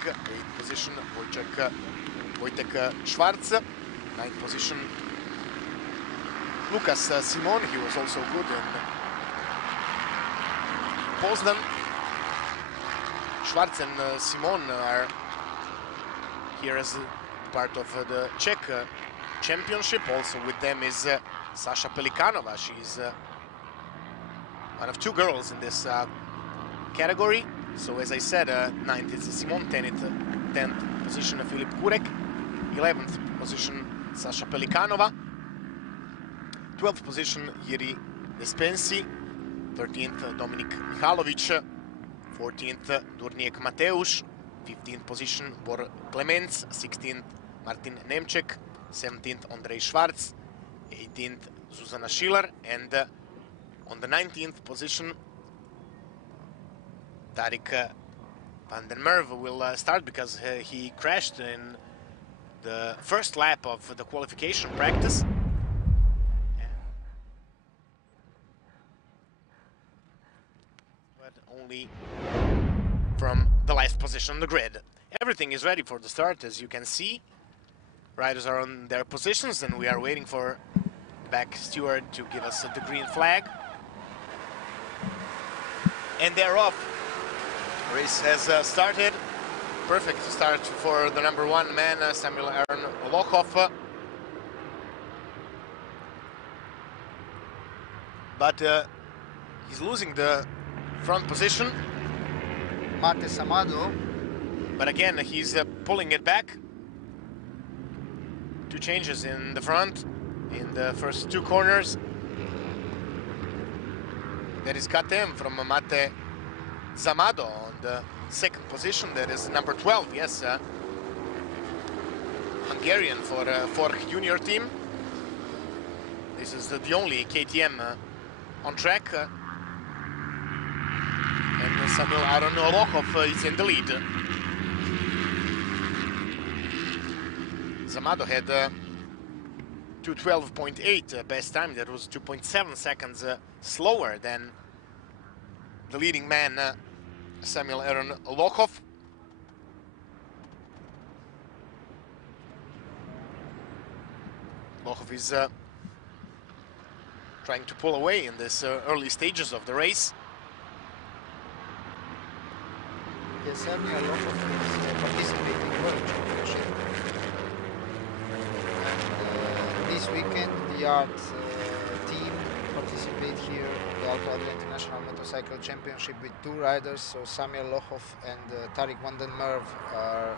8th position, Wojtek Schwarz. 9th position, Lukas Simon. He was also good in Poznan. Schwarz and Simon are here as part of the Czech championship. Also with them is Sasha Pelikanova. She's one of two girls in this category. So as I said, 9th is Simon, 10th position Filip Kurek, 11th position Sasha Pelikanova, 12th position Jiri Despensi, 13th Dominik Mihalovic, 14th Durniek Mateusz, 15th position Bor Clemens, 16th Martin Nemček, 17th Andrej Schwarz, 18th Zuzana Schiller, and on the 19th position Tarik van den Merwe will start because he crashed in the first lap of the qualification practice. But only from the last position on the grid. Everything is ready for the start, as you can see. Riders are on their positions and we are waiting for the back steward to give us the green flag. And they're off. Race has started. Perfect start for the number 1 man, Samuel Aaron Lohoff. But he's losing the front position. Mate Samado. But again, he's pulling it back. 2 changes in the front in the first 2 corners. There is KTM from Mate Samado on the 2nd position. That is number 12, yes, Hungarian for Forch junior team. This is the only KTM on track. And Samuel Aron Lokhov is in the lead. Zamado had 2:12.8 best time. That was 2.7 seconds slower than the leading man, Samuel Aron Lokhov. Lokhov is trying to pull away in this early stages of the race. Yes, Samuel Lokhov is participating in World Championship. And this weekend the art team participate here in the Alpe Adria International Motorcycle Championship with 2 riders. So Samuel Lokhov and Tariq van den Merwe are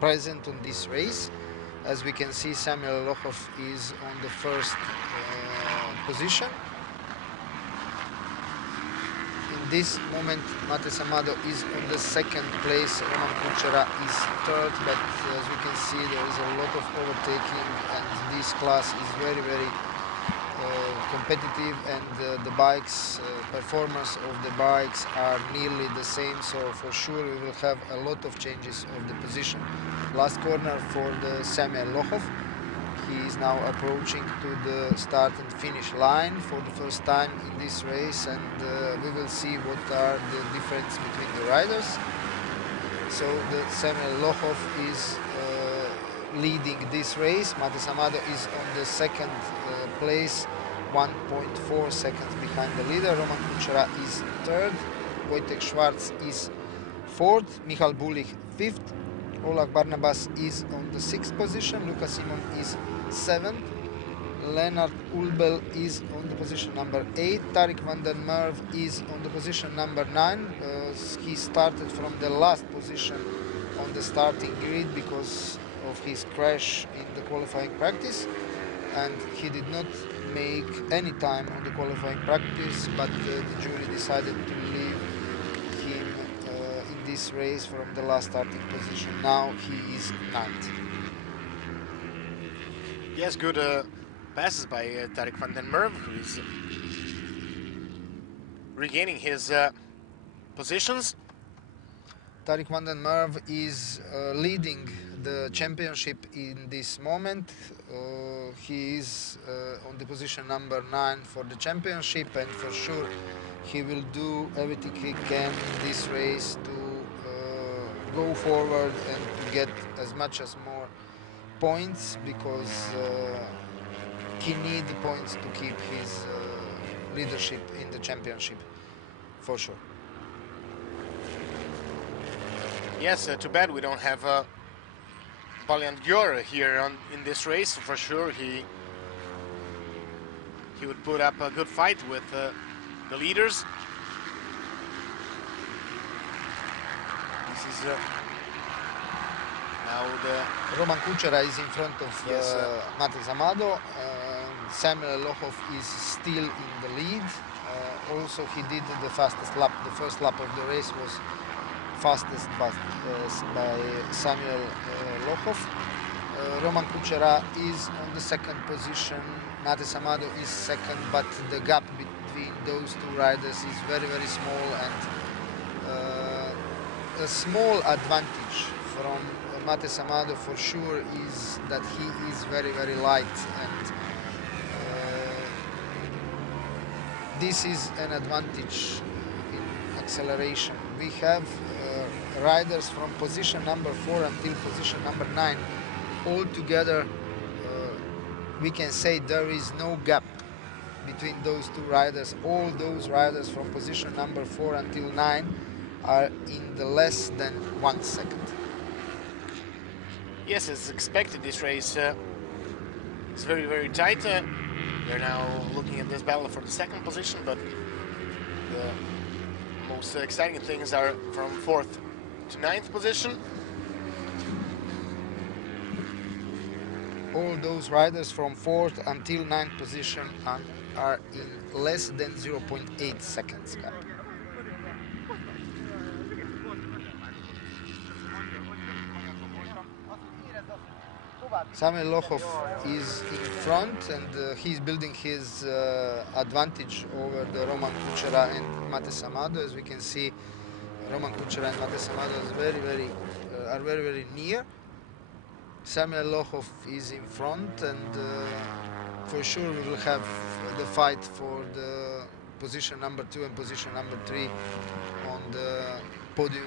present on this race. As we can see, Samuel Lokhov is on the first position. In this moment, Mate Samado is on the second place, Roman Kuchera is third, but as we can see, there is a lot of overtaking, and this class is very, very competitive, and the bikes, performance of the bikes are nearly the same, so for sure we will have a lot of changes of the position. Last corner for the Samuel Lokhov. He is now approaching to the start and finish line for the first time in this race, and we will see what are the difference between the riders. So the Samuel Lokhov is leading this race. Mate Samado is on the second place, 1.4 seconds behind the leader. Roman Kuchera is third. Wojtek Schwarz is fourth. Michal Bulich fifth. Oleg Barnabas is on the sixth position. Luca Simon is seventh. Leonard Ulbel is on the position number 8. Tariq van den Merwe is on the position number 9. He started from the last position on the starting grid because of his crash in the qualifying practice, and he did not make any time on the qualifying practice, but the jury decided to leave him in this race from the last starting position. Now he is 9th. Yes, good passes by Tariq van den Merwe, who is regaining his positions. Tariq van den Merwe is leading the championship in this moment. He is on the position number 9 for the championship, and for sure he will do everything he can in this race to go forward and to get as much as more points, because he needs points to keep his leadership in the championship, for sure. Yes, too bad we don't have Valiant Gior here in this race. For sure, he would put up a good fight with the leaders. This is now the Roman Kuchera is in front of Yes, Mate Zamado. Samuel Lokhov is still in the lead. Also, he did the fastest lap. The first lap of the race was fastest by Samuel Lokhov. Roman Kuchera is on the second position. Mate Samado is second, but the gap between those two riders is very, very small, and a small advantage from Mate Samado for sure is that he is very, very light, and this is an advantage in acceleration. We have riders from position number 4 until position number 9. All together, we can say there is no gap between those two riders. All those riders from position number 4 until 9 are in the less than 1 second. Yes, as expected, this race is very, very tight. We're now looking at this battle for the second position, but the most exciting things are from 4th to 9th position. All those riders from 4th until 9th position are in less than 0.8 seconds gap. Samuel Lochov is in front, and he's building his advantage over the Roman Kuchera and Mate Samado. As we can see, Roman Kuchera and Mate Samado is are very near. Samuel Lochov is in front, and for sure we will have the fight for the position number 2 and position number 3 on the podium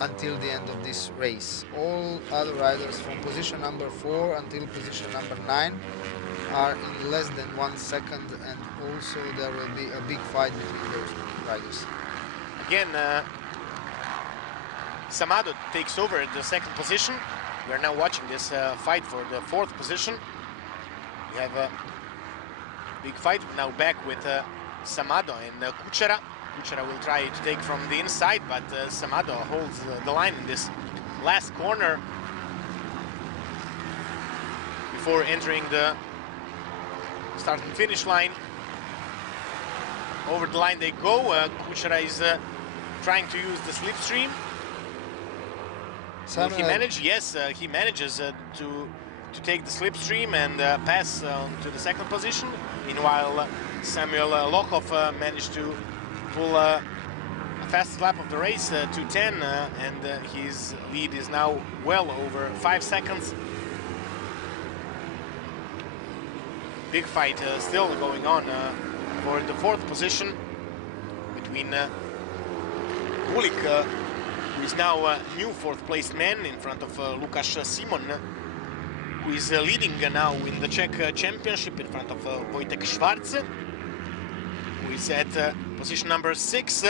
until the end of this race. All other riders from position number 4 until position number 9 are in less than 1 second, and also there will be a big fight between those riders. Again, Samado takes over the second position. We are now watching this fight for the 4th position. We have a big fight now back with Samado and Kuchera. Kuchera will try to take from the inside, but Samado holds the line in this last corner before entering the start and finish line. Over the line they go. Kuchera is trying to use the slipstream. Will he manage? Yes, he manages to take the slipstream and pass to the second position. Meanwhile, Samuel Lochov managed to pull a fastest lap of the race, 2:10, and his lead is now well over 5 seconds. Big fight still going on for the 4th position between Gulik, who is now a new 4th placed man in front of Lukáš Simon, who is leading now in the Czech championship in front of Wojtek Schwarz, who is at position number 6.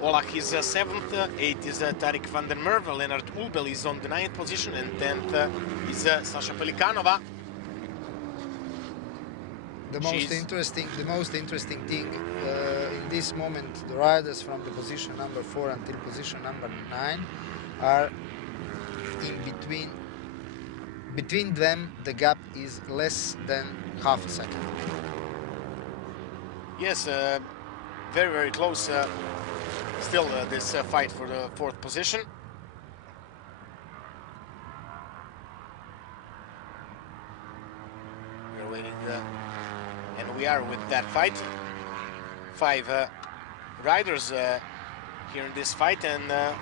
Olach is 7th, 8th is Tarik van den Merwe, Lennart Ulbel is on the 9th position, and 10th is Sasha Pelikanova. The most interesting thing in this moment, the riders from the position number 4 until position number 9 are in between. Between them, the gap is less than half a second. Yes, very close. Still, this fight for the 4th position. We're waiting. And we are with that fight. 5 riders here in this fight, and a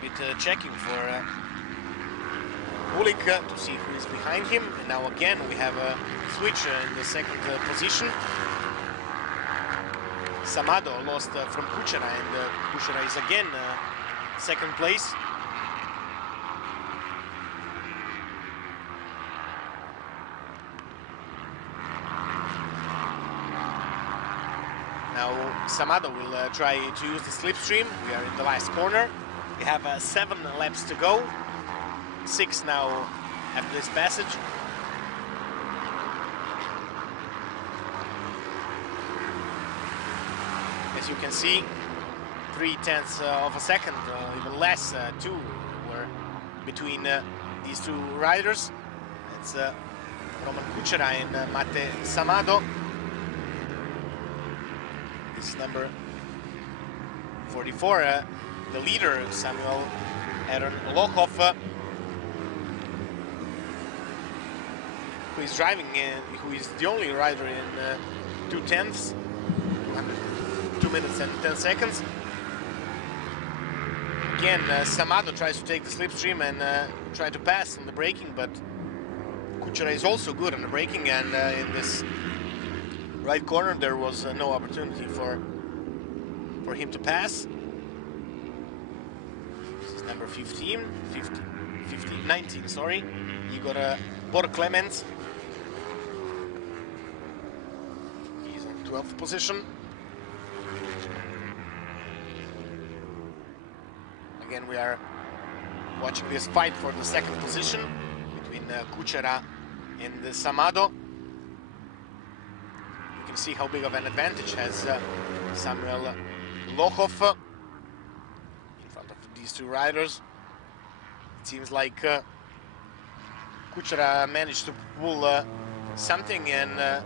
bit checking for Gulik to see who is behind him. And now again we have a switch in the second position. Samado lost from Kuchera, and Kuchera is again second place. Now Samado will try to use the slipstream. We are in the last corner. We have 7 laps to go. 6 now after this passage. As you can see, 0.3 of a second, even less, 2 were between these 2 riders. It's Roman Kuchera and Mate Samado. This is number 44, the leader, Samuel Aaron Lochov, who is driving, who is the only rider in 2/10, 2 minutes and 10 seconds. Again, Samado tries to take the slipstream and try to pass on the braking, but Kuchera is also good on the braking, and in this right corner there was no opportunity for him to pass. This is number 19, sorry, Igor Bor-Clemens. He's in 12th position. Again, we are watching this fight for the second position between Kuchera and Samado. You can see how big of an advantage has Samuel Lochov in front of these 2 riders. It seems like Kuchera managed to pull something and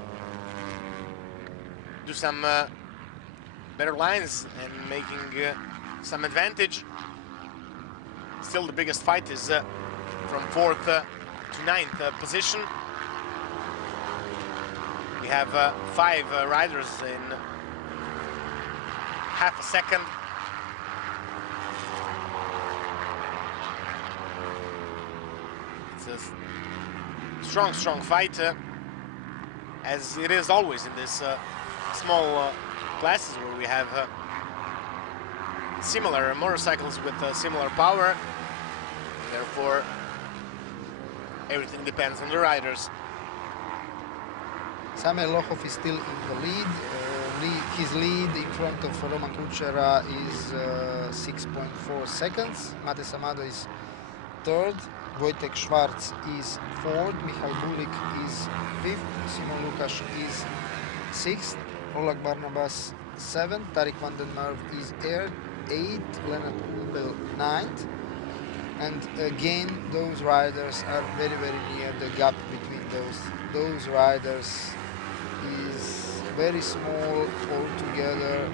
do some better lines and making some advantage. Still the biggest fight is from 4th to 9th position. We have 5 riders in half a second. It's a strong fight, as it is always in this small classes where we have similar motorcycles with similar power. Therefore, everything depends on the riders. Samuel Lochov is still in the lead. His lead in front of Roman Kuchera is 6.4 seconds. Mates Amado is third. Wojtek Schwarz is fourth. Michal Bulik is fifth. Simon Lukas is sixth. Oleg Barnabas seventh. Tarik van den Merwe is eighth. Leonard Ulbel ninth. And again, those riders are very near. The gap between those riders is very small altogether,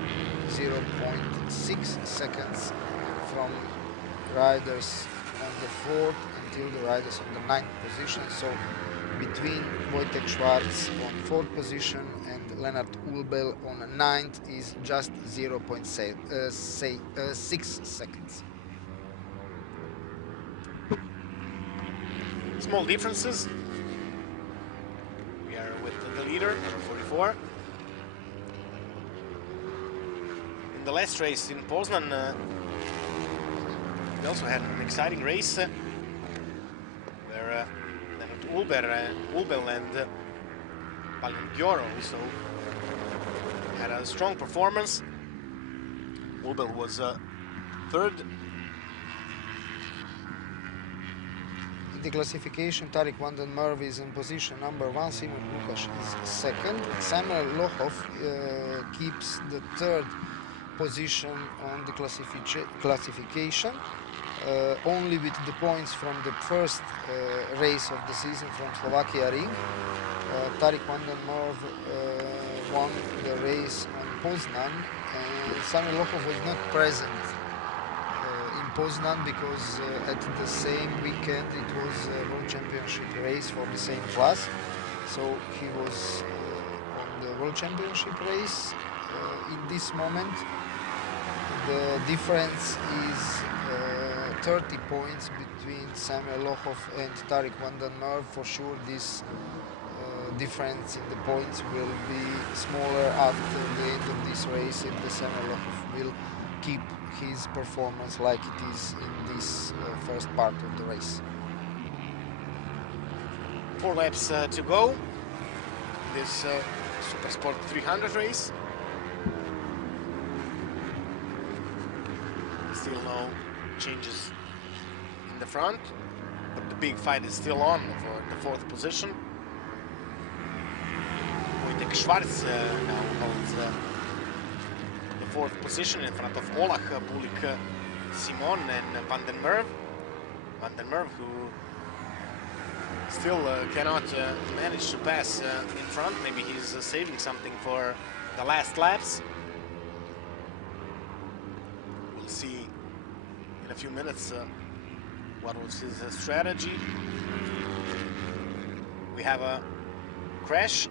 0.6 seconds from riders on the 4th until the riders on the 9th position. So between Wojtek Schwarz on 4th position and Leonard Ulbel on 9th is just 0.6 seconds. Small differences. We are with the leader, number 44. In the last race in Poznan, we also had an exciting race where Ulbel and Palengioro also had a strong performance. Ulbel was third. In the classification, Tarik van den Merwe is in position number 1, Simon Lukas is second. Samuel Lochov keeps the third position on the classification, only with the points from the first race of the season from Slovakia Ring. Tarik van den Merwe won the race on Poznan, and Samuel Lochov was not present Poznan because at the same weekend it was a World Championship race for the same class, so he was on the World Championship race. In this moment the difference is 30 points between Samuel Lochov and Tarik van den Merwe. For sure this difference in the points will be smaller after the end of this race if the Samuel Lochov will keep his performance like it is in this first part of the race. 4 laps to go. This Supersport 300 race. Still no changes in the front, but the big fight is still on for the 4th position. Wojtek Schwarz now holds the 4th position in front of Olah, Bulik, Simon and van den Merwe. Van den Merwe, who still cannot manage to pass in front. Maybe he's saving something for the last laps. We'll see in a few minutes what was his strategy. We have a crash.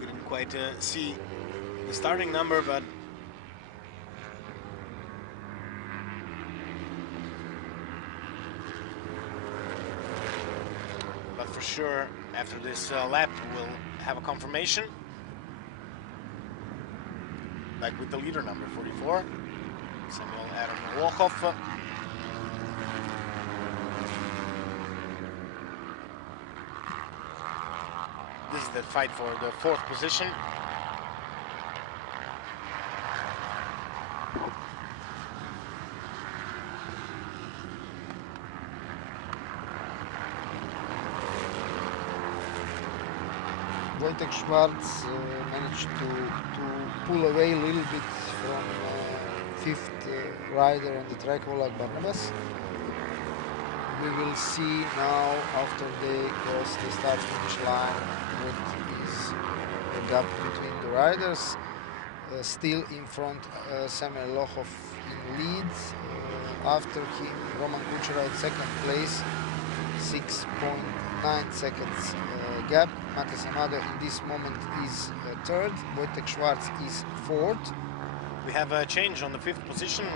We didn't quite see the starting number, but for sure after this lap we'll have a confirmation. Back with the leader, number 44, Samuel Adam Lochov. This is the fight for the 4th position. Wojtek Schwarz managed to pull away a little bit from 5th rider on the track, Oleg Barnabas. We will see now after they cross the start-finish line what is the gap between the riders. still in front, Samuel Lochov in lead. After him, Roman Kuchera in second place, 6.9 seconds gap. Mates Amado in this moment is third. Wojtek Schwarz is fourth. We have a change on the fifth position.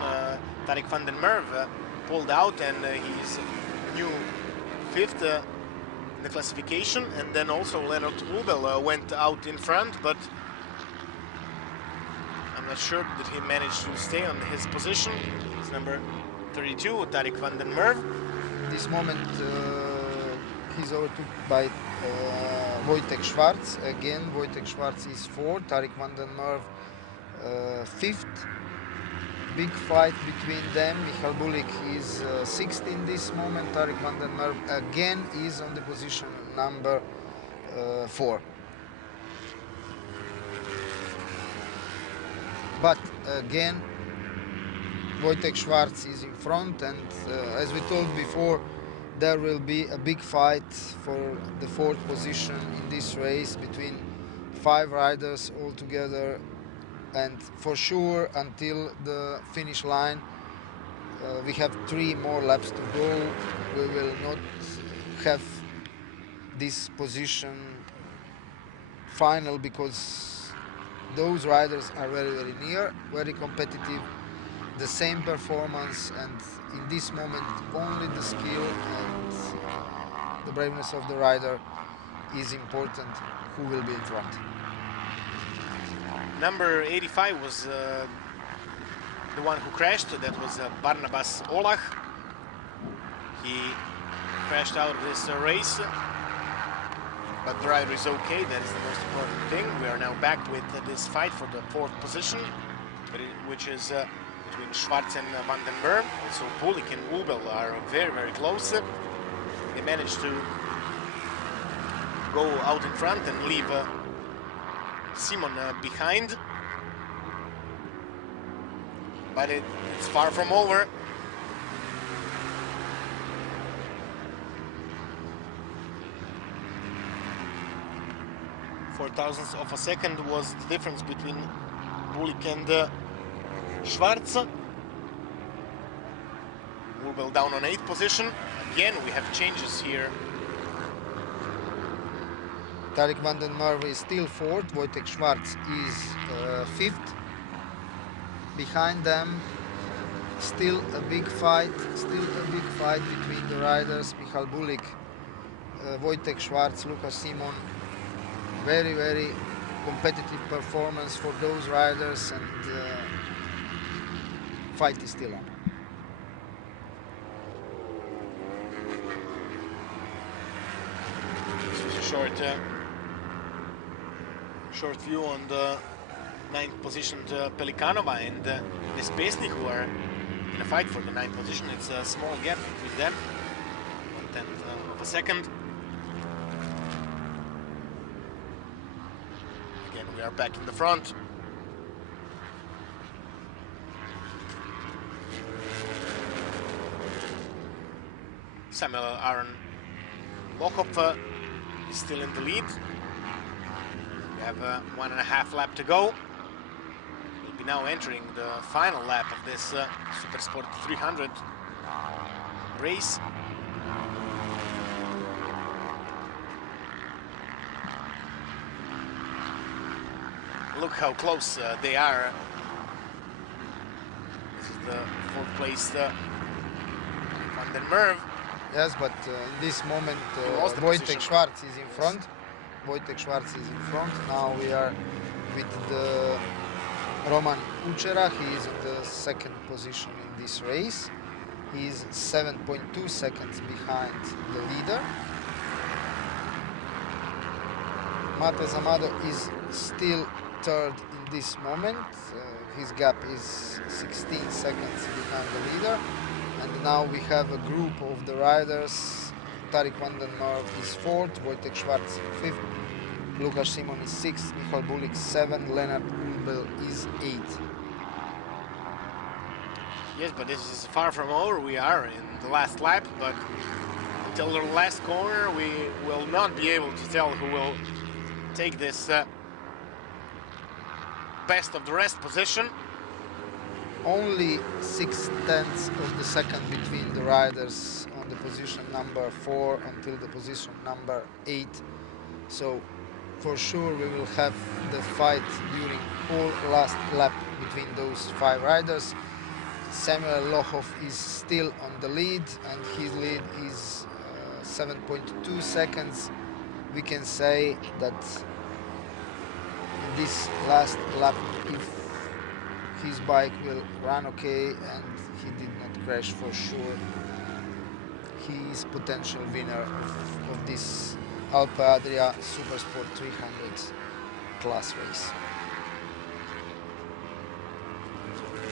Tarek van den Merwe pulled out, and he's new fifth in the classification. And then also Leonard Ubel went out in front, but I'm not sure that he managed to stay on his position. It's number 32, Tarek van den Merwe. In this moment, he's overtook by Wojtek Schwarz. Again, Wojtek Schwarz is fourth, Tarek van den Merwe fifth. Big fight between them. Michal Bulik is sixth in this moment. Tarek van den Merwe again is on the position number 4. But again, Wojtek Schwarz is in front, and as we told before, there will be a big fight for the fourth position in this race between 5 riders altogether, and for sure until the finish line we have 3 more laps to go. We will not have this position final because those riders are very near, very competitive, the same performance, and in this moment only the skill and the braveness of the rider is important, who will be in front. Number 85 was the one who crashed. That was Barnabas Olach. He crashed out of this race, but the rider is okay. That is the most important thing. We are now back with this fight for the 4th position, which is between Schwarz and van den Merwe. Also Bulik and Ubel are very close. They managed to go out in front and leave Simon behind, but it's far from over. Four thousandths of a second was the difference between Bulik and Schwarz. Ubel down on 8th position. Again, we have changes here. Tarek van den Merwe is still 4th, Wojtek Schwarz is 5th. Behind them, still a big fight between the riders. Michal Bulik, Wojtek Schwarz, Lukas Simon. Very competitive performance for those riders, and fight is still on. This was a short view on the 9th positioned Pelikanova and Nespesny, who are in a fight for the 9th position. It's a small gap between them, 1/10 of a second. Again, we are back in the front. Samuel Aron Lochov is still in the lead. We have 1.5 lap to go. We'll be now entering the final lap of this Supersport 300 race. Look how close they are. This is the 4th place van den Merwe. Yes, but in this moment Wojtek Schwarz is in front. Wojtek Schwarz is in front. Now we are with the Roman Kuchera. He is in the 2nd position in this race. He is 7.2 seconds behind the leader. Mates Amado is still 3rd in this moment. His gap is 16 seconds behind the leader. And now we have a group of the riders. Tarek van den Merwe is 4th, Wojtek Schwarz 5th, Lukas Simon is 6th, Michal Bulik 7th, Leonard Ubel is 8th. Yes, but this is far from over. We are in the last lap, but until the last corner we will not be able to tell who will take this best of the rest position. Only 6/10 of the second between the riders on the position number 4 until the position number 8. So for sure we will have the fight during all last lap between those 5 riders. Samuel Lohoff is still on the lead, and his lead is 7.2 seconds. We can say that in this last lap, if his bike will run okay and he did not crash, for sure he is potential winner of this Alpe Adria Supersport 300 class race.